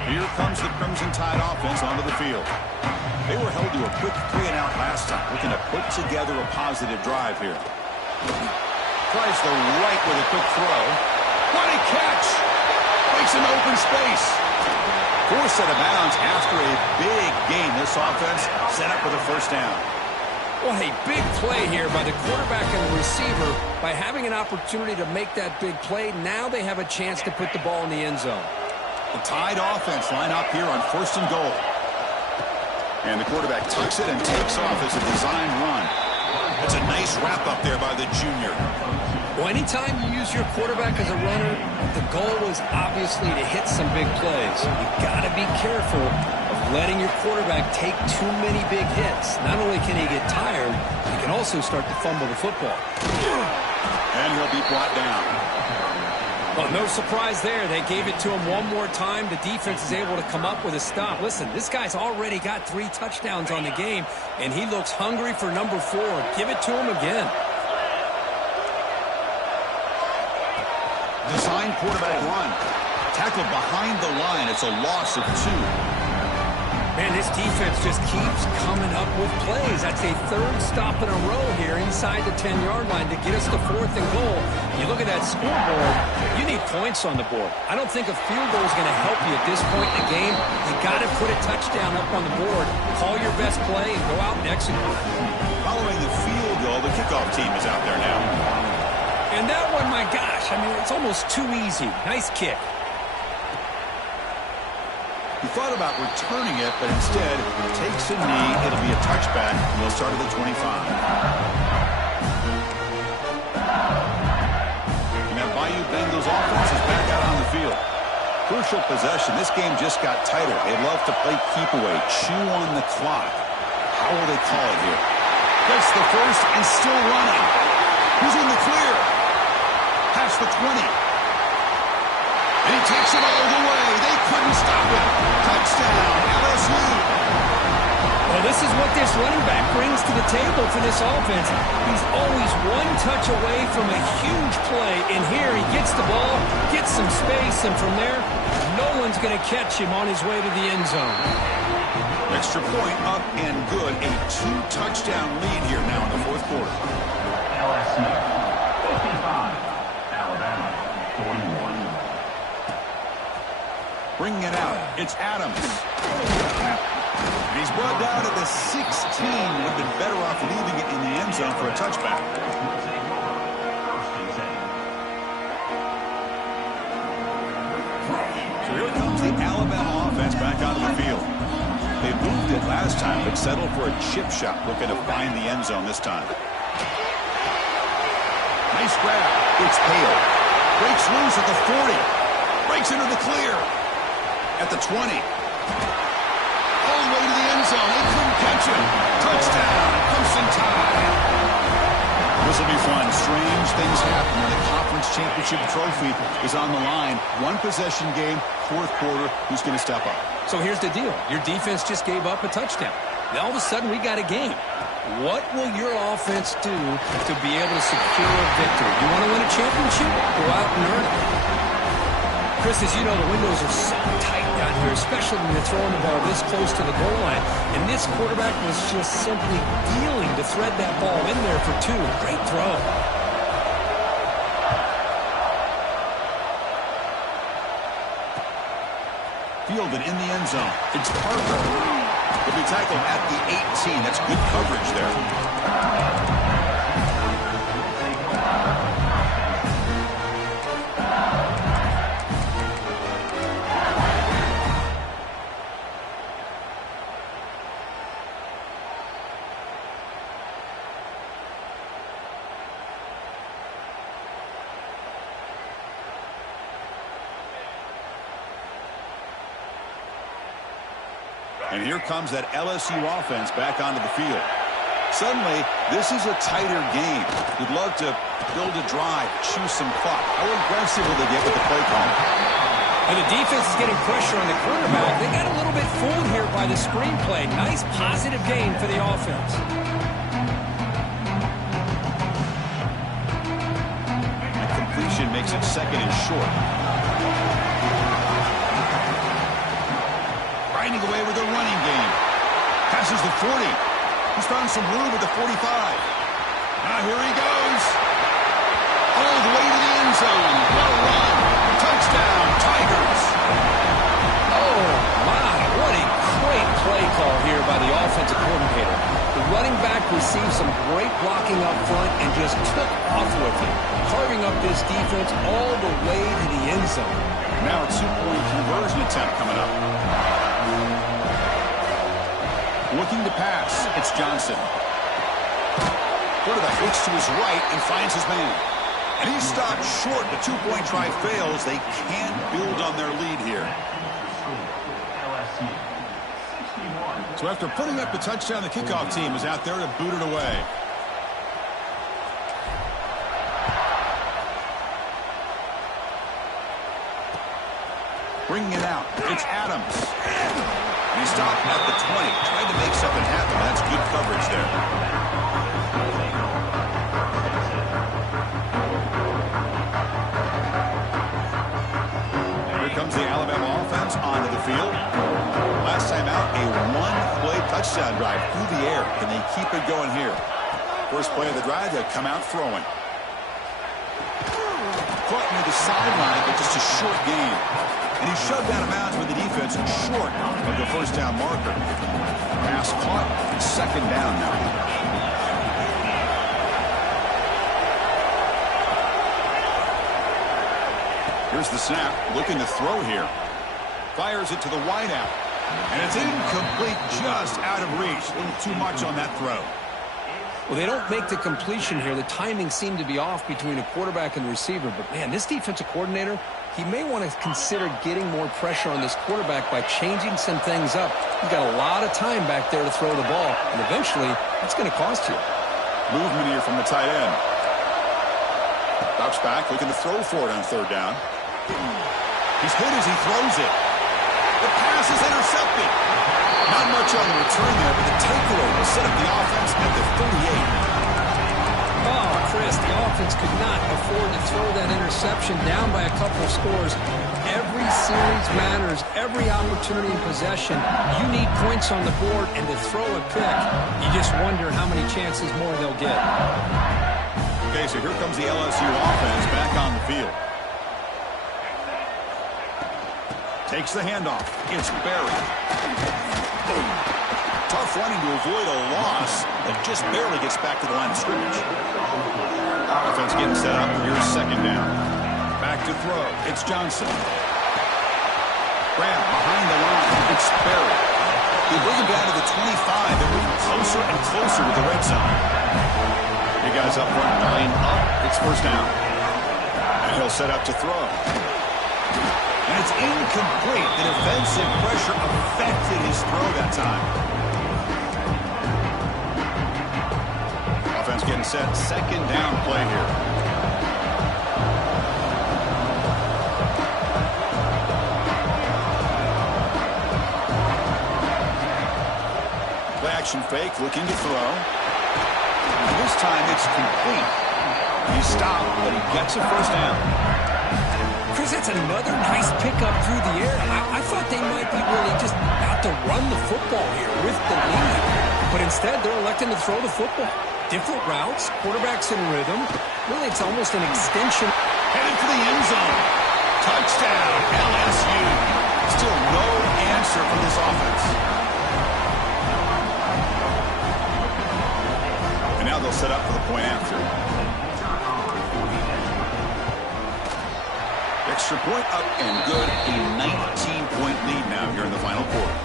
Here comes the Crimson Tide offense onto the field. They were held to a quick 3-and-out last time, looking to put together a positive drive here. Tries the right with a quick throw. What a catch! Makes an open space. 4th set of bounds after a big gain. This offense set up with a 1st down. What a big play here by the quarterback and the receiver. By having an opportunity to make that big play, now they have a chance to put the ball in the end zone. The Tide offense line up here on 1st and goal. And the quarterback tucks it and takes off as a design run. That's a nice wrap up there by the junior. Well, anytime you use your quarterback as a runner, the goal was obviously to hit some big plays. You've got to be careful of letting your quarterback take too many big hits. Not only can he get tired, he can also start to fumble the football. And he'll be brought down. Well, no surprise there. They gave it to him one more time. The defense is able to come up with a stop. Listen, this guy's already got 3 touchdowns on the game, and he looks hungry for number 4. Give it to him again. Design quarterback run. Tackled behind the line. It's a loss of 2. Man, this defense just keeps coming up with plays. That's a 3rd stop in a row here inside the 10-yard line to get us to 4th and goal. You look at that scoreboard, you need points on the board. I don't think a field goal is going to help you at this point in the game. You got to put a touchdown up on the board. Call your best play and go out and execute. Following the field goal, the kickoff team is out there now. And that one, my gosh, I mean, it's almost too easy. Nice kick. He thought about returning it, but instead takes a knee. It'll be a touchback. He'll start at the 25. And that Bayou Bengals offense is back out on the field. Crucial possession. This game just got tighter. They love to play keep away, chew on the clock. How will they call it here? Gets the first and still running. He's in the clear. Past the 20. And he takes it all the way. They couldn't stop it. Touchdown, LSU. Well, this is what this running back brings to the table for this offense. He's always one touch away from a huge play. And here he gets the ball, gets some space, and from there, no one's going to catch him on his way to the end zone. Extra point up and good. A 2-touchdown lead here now in the 4th quarter. LSU 55, Alabama 41. Bringing it out, it's Adams. And he's brought down at the 16. Would have been better off leaving it in the end zone for a touchback. So here comes the Alabama offense back onto the field. They moved it last time, but settled for a chip shot, looking to find the end zone this time. Nice grab. It's Hale. Breaks loose at the 40. Breaks into the clear. At the 20. All the way to the end zone. They couldn't catch him. Touchdown. Crimson Tide. This will be fun. Strange things happen when the conference championship trophy is on the line. 1-possession game, 4th quarter. Who's going to step up? So here's the deal. Your defense just gave up a touchdown. Now all of a sudden we got a game. What will your offense do to be able to secure a victory? You want to win a championship? Go out and earn it. Chris, as you know, the windows are so tight down here, especially when you're throwing the ball this close to the goal line. And this quarterback was just simply dealing to thread that ball in there for 2. Great throw. Fielded in the end zone. It's Parker. He'll be tackled at the 18. That's good coverage there. And here comes that LSU offense back onto the field. Suddenly, this is a tighter game. We'd love to build a drive, choose some clock. How aggressive will they get with the play call? And the defense is getting pressure on the quarterback. They got a little bit fooled here by the screenplay. Nice positive gain for the offense. That completion makes it 2nd and short. Grinding away with a running game. Passes the 40. He's found some room at the 45. Now here he goes. All the way to the end zone. What a run. Touchdown, Tigers. Oh, my. What a great play call here by the offensive coordinator. The running back received some great blocking up front and just took off with it, carving up this defense all the way to the end zone. Now a 2-point conversion attempt coming up. Looking to pass. It's Johnson. Quarterback looks to his right and finds his man. And he stopped short. The 2-point try fails. They can't build on their lead here. So after putting up the touchdown, the kickoff team is out there to boot it away. Bringing it out. It's Adams. And he stopped at the 20. Tried to make something happen. That's good coverage there. Here comes the Alabama offense onto the field. Last time out, a one-play touchdown drive through the air. Can they keep it going here? First play of the drive, they'll come out throwing. Caught near the sideline, but just a short gain. And he shoved out of bounds with the defense short of the first down marker. Pass caught, second down now. Here's the snap, looking to throw here. Fires it to the wideout. And it's incomplete, just out of reach. A little too much on that throw. Well, they don't make the completion here. The timing seemed to be off between a quarterback and the receiver. But, man, this defensive coordinator, he may want to consider getting more pressure on this quarterback by changing some things up. He's got a lot of time back there to throw the ball. And eventually, that's going to cost you. Movement here from the tight end. Drops back, looking to throw for it on third down. He's hit as he throws it. The pass is intercepted. Not much on the return there, but the takeaway will set up the offense at the 38. Oh, Chris, the offense could not afford to throw that interception down by a couple of scores. Every series matters. Every opportunity in possession. You need points on the board, and to throw a pick, you just wonder how many chances more they'll get. Okay, so here comes the LSU offense back on the field. Takes the handoff. It's buried. Tough running to avoid a loss, but just barely gets back to the line of scrimmage. Offense getting set up. Here's second down. Back to throw. It's Johnson. Grant behind the line. It's buried. They bring him down to the 25. They're moving closer and closer to the red zone. Big guys up front, 9 up. It's first down. And he'll set up to throw. And it's incomplete. The defensive pressure affected his throw that time. Offense getting set. Second down play here. Play action fake, looking to throw. And this time it's complete. He stopped, but he gets a first down. Chris, that's another nice pickup through the air. I thought they might be really just about to run the football here with the lead. But instead, they're electing to throw the football. Different routes, quarterbacks in rhythm. Really, it's almost an extension. Headed for the end zone. Touchdown, LSU. Still no answer from this offense. And now they'll set up for the point after. Extra point up and good. A 19-point lead now here in the final quarter.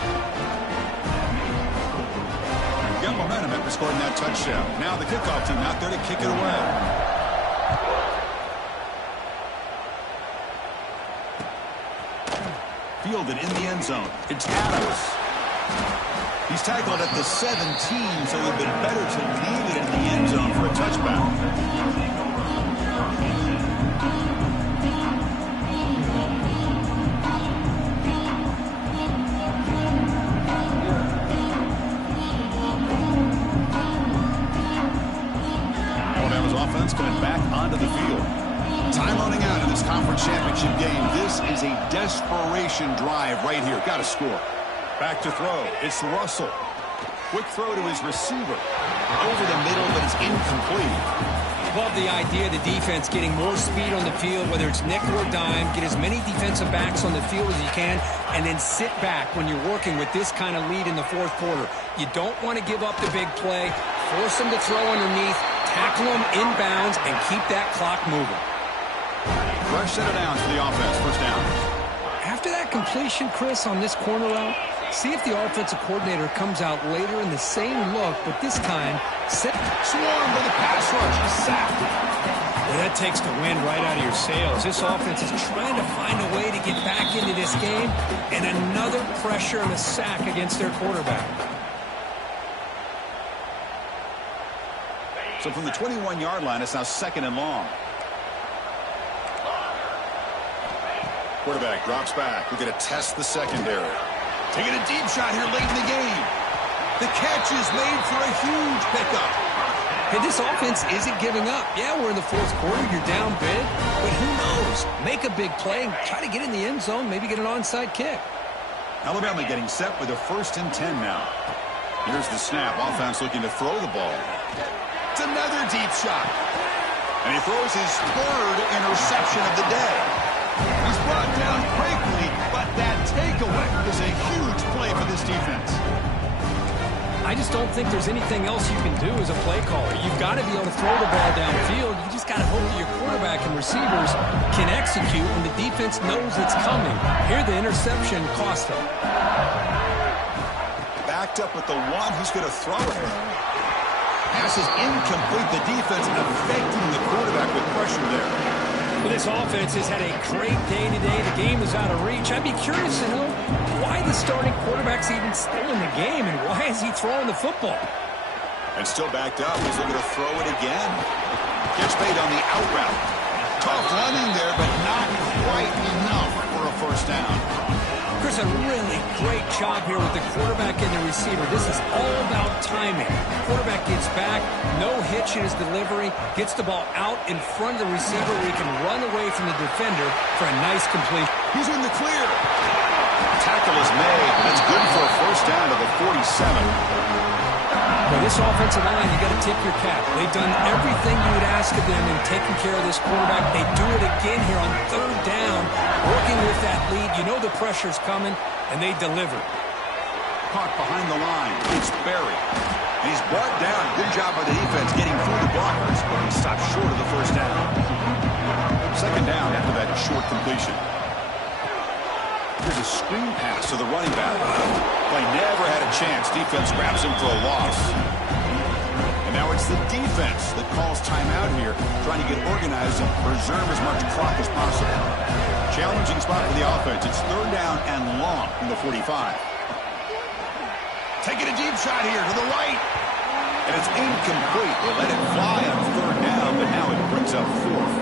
We've got momentum after scoring that touchdown. Now the kickoff team out there to kick it away. Fielded in the end zone. It's Adams. He's tackled at the 17, so it would have been better to leave it in the end zone for a touchback. Coming back onto the field. Time running out in this conference championship game. This is a desperation drive right here. Got to score. Back to throw. It's Russell. Quick throw to his receiver. Over the middle, but it's incomplete. Love the idea of the defense getting more speed on the field, whether it's nickel or dime. Get as many defensive backs on the field as you can, and then sit back when you're working with this kind of lead in the fourth quarter. You don't want to give up the big play. Force them to throw underneath. Tackle them inbounds and keep that clock moving. Fresh set of downs for the offense. First down. After that completion, Chris, on this corner route, see if the offensive coordinator comes out later in the same look, but this time, swarmed by the pass rush. A sack. Well, that takes the wind right out of your sails. This offense is trying to find a way to get back into this game, and another pressure and a sack against their quarterback. So from the 21-yard line, it's now second and long. Quarterback drops back. We're going to test the secondary. Taking a deep shot here late in the game. The catch is made for a huge pickup. Hey, this offense isn't giving up. Yeah, we're in the fourth quarter. You're down big. But who knows? Make a big play and try to get in the end zone. Maybe get an onside kick. Alabama getting set with a 1st and 10 now. Here's the snap. Offense looking to throw the ball. It's another deep shot. And he throws his 3rd interception of the day. He's brought down quickly, but that takeaway is a huge play for this defense. I just don't think there's anything else you can do as a play caller. You've got to be able to throw the ball downfield. You just got to hope that your quarterback and receivers can execute when the defense knows it's coming. Here, the interception cost them. Backed up with the one, he's going to throw it. Pass is incomplete. The defense affecting the quarterback with pressure there. Well, this offense has had a great day today. The game is out of reach. I'd be curious to know why the starting quarterback's even still in the game and why is he throwing the football? And still backed up. He's looking to throw it again. Gets made on the out route. Tough running there, but not quite enough for a 1st down. Chris, a really great job here with the quarterback and the receiver. This is all about timing. Quarterback gets back, no hitch in his delivery, gets the ball out in front of the receiver where he can run away from the defender for a nice completion. He's in the clear. Tackle is made. That's good for a 1st down to the 47. For this offensive line, you got to tip your cap. They've done everything you would ask of them in taking care of this quarterback. They do it again here on 3rd down, working with that lead. You know the pressure's coming, and they deliver. Caught behind the line. It's Berry. And he's brought down. Good job by the defense getting through the blockers, but he stopped short of the 1st down. 2nd down after that short completion. Here's a screen pass to the running back. Play never had a chance. Defense grabs him for a loss. And now it's the defense that calls timeout here, trying to get organized and preserve as much clock as possible. Challenging spot for the offense. It's 3rd down and long from the 45. Taking a deep shot here to the right. And it's incomplete. They let it fly on 3rd down, but now it brings up 4th.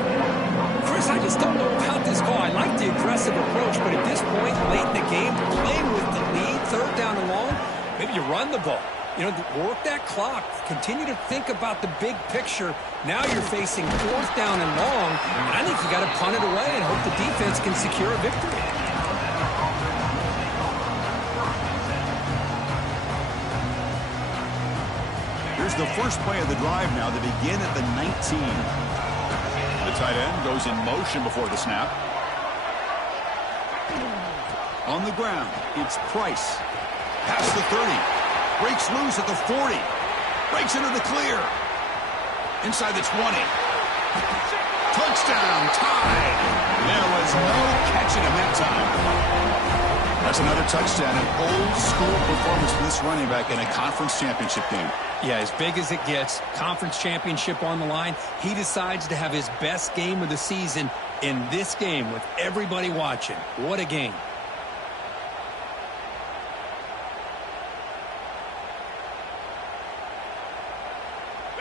Chris, I just don't know about this call. I like the aggressive approach, but at this point, late in the game, playing with the lead, 3rd down and long, maybe you run the ball. You know, work that clock. Continue to think about the big picture. Now you're facing 4th down and long, and I think you got to punt it away and hope the defense can secure a victory. Here's the first play of the drive now. They begin at the 19. The tight end goes in motion before the snap. On the ground, it's Price. Past the 30. Breaks loose at the 40. Breaks into the clear. Inside the 20. Touchdown, tied. There was no catching him that time. That's another touchdown, an old-school performance for this running back in a conference championship game. Yeah, as big as it gets, conference championship on the line, he decides to have his best game of the season in this game with everybody watching. What a game.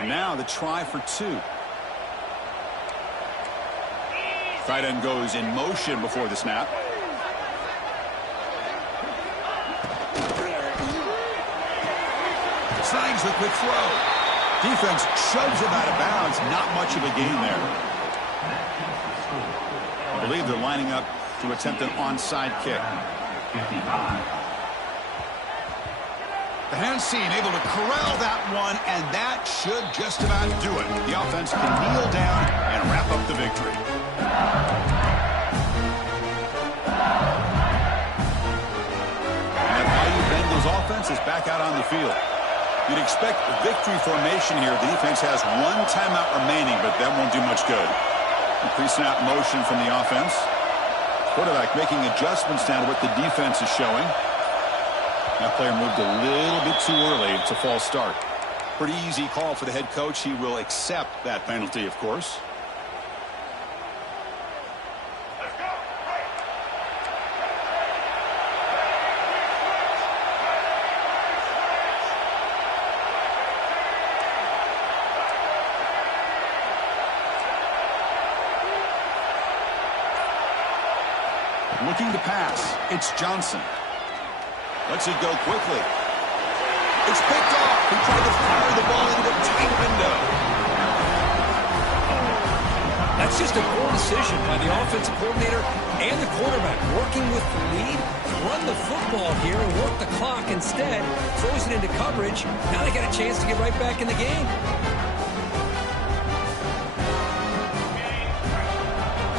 Now the try for 2. Tight end goes in motion before the snap. Signs the quick throw. Defense shoves him out of bounds. Not much of a gain there. I believe they're lining up to attempt an onside kick. The hand scene able to corral that one, and that should just about do it. The offense can kneel down and wrap up the victory. And Bayou Bengals offense is back out on the field. You'd expect victory formation here. The defense has 1 timeout remaining, but that won't do much good. Pre-snap motion from the offense. Quarterback making adjustments now to what the defense is showing. That player moved a little bit too early. It's a false start. Pretty easy call for the head coach. He will accept that penalty, of course. Looking to pass. It's Johnson. Lets it go quickly. It's picked off. He tried to fire the ball into a tight window. That's just a poor decision by the offensive coordinator and the quarterback. Working with the lead, run the football here and work the clock instead. Throws it into coverage. Now they got a chance to get right back in the game.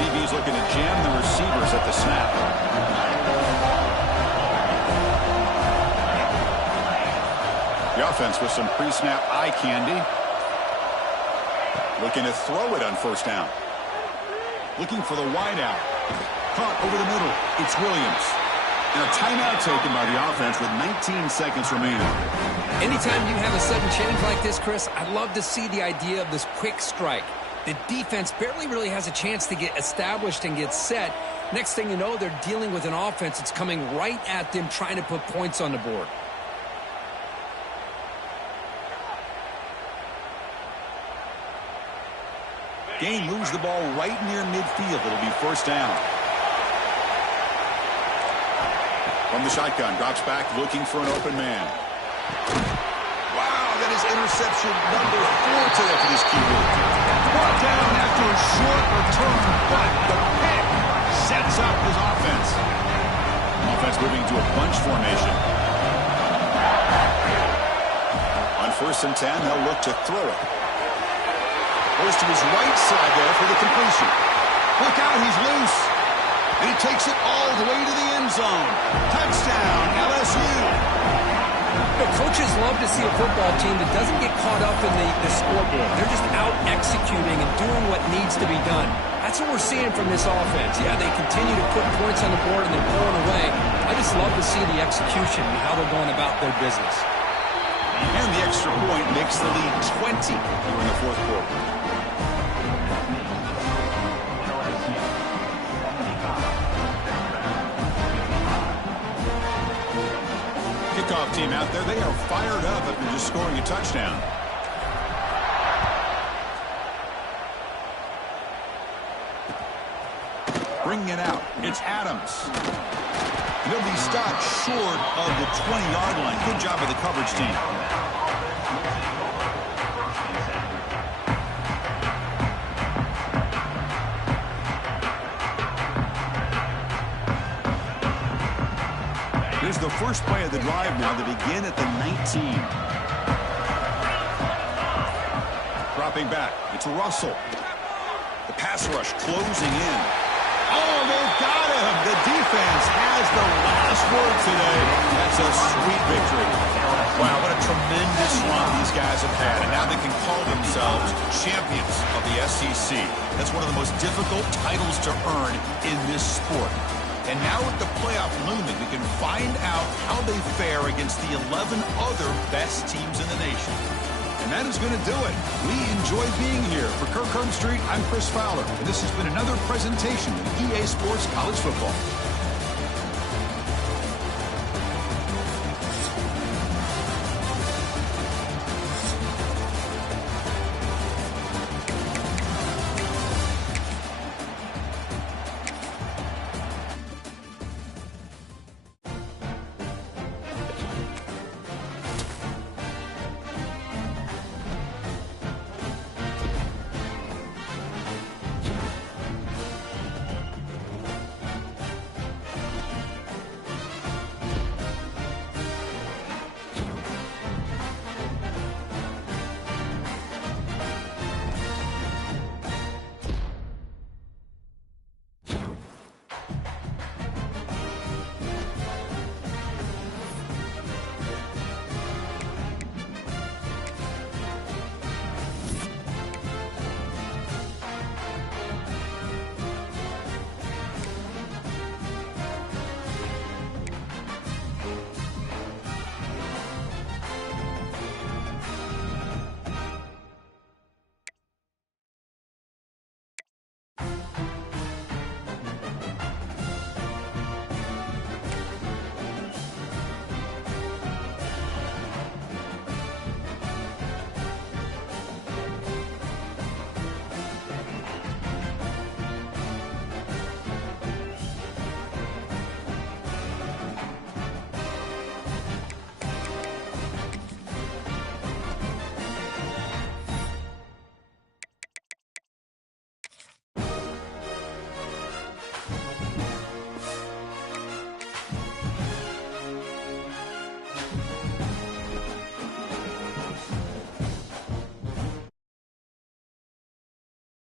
DB's looking to jam the receivers at the snap. The offense with some pre-snap eye candy. Looking to throw it on first down. Looking for the wideout. Caught over the middle. It's Williams. And a timeout taken by the offense with 19 seconds remaining. Anytime you have a sudden change like this, Chris, I'd love to see the idea of this quick strike. The defense barely really has a chance to get established and get set. Next thing you know, they're dealing with an offense that's coming right at them, trying to put points on the board. Gain moves the ball right near midfield. It'll be first down. From the shotgun, drops back looking for an open man. Wow, that is interception number 4 today for this QB. Brought down after a short return, but the pick sets up his offense. Offense moving to a bunch formation. On 1st and 10, they'll look to throw it. Goes to his right side there for the completion. Look out, he's loose. And he takes it all the way to the end zone. Touchdown, LSU. The coaches love to see a football team that doesn't get caught up in the scoreboard. They're just out executing and doing what needs to be done. That's what we're seeing from this offense. Yeah, they continue to put points on the board and they're pulling away. I just love to see the execution and how they're going about their business. And the extra point makes the lead 20 here in the 4th quarter. Kickoff team out there, they are fired up after just scoring a touchdown. Bringing it out, it's Adams. He'll be stopped short of the 20-yard line. Good job by the coverage team. Here's the first play of the drive now. They begin at the 19. Dropping back. It's Russell. The pass rush closing in. Oh, they've got him. The defense has the last word today. That's a sweet victory. Wow, what a tremendous run these guys have had. And now they can call themselves champions of the SEC. That's one of the most difficult titles to earn in this sport. And now with the playoff looming, we can find out how they fare against the 11 other best teams in the nation. And that is going to do it. We enjoyed being here. For Kirk Street, I'm Chris Fowler. And this has been another presentation of EA Sports College Football.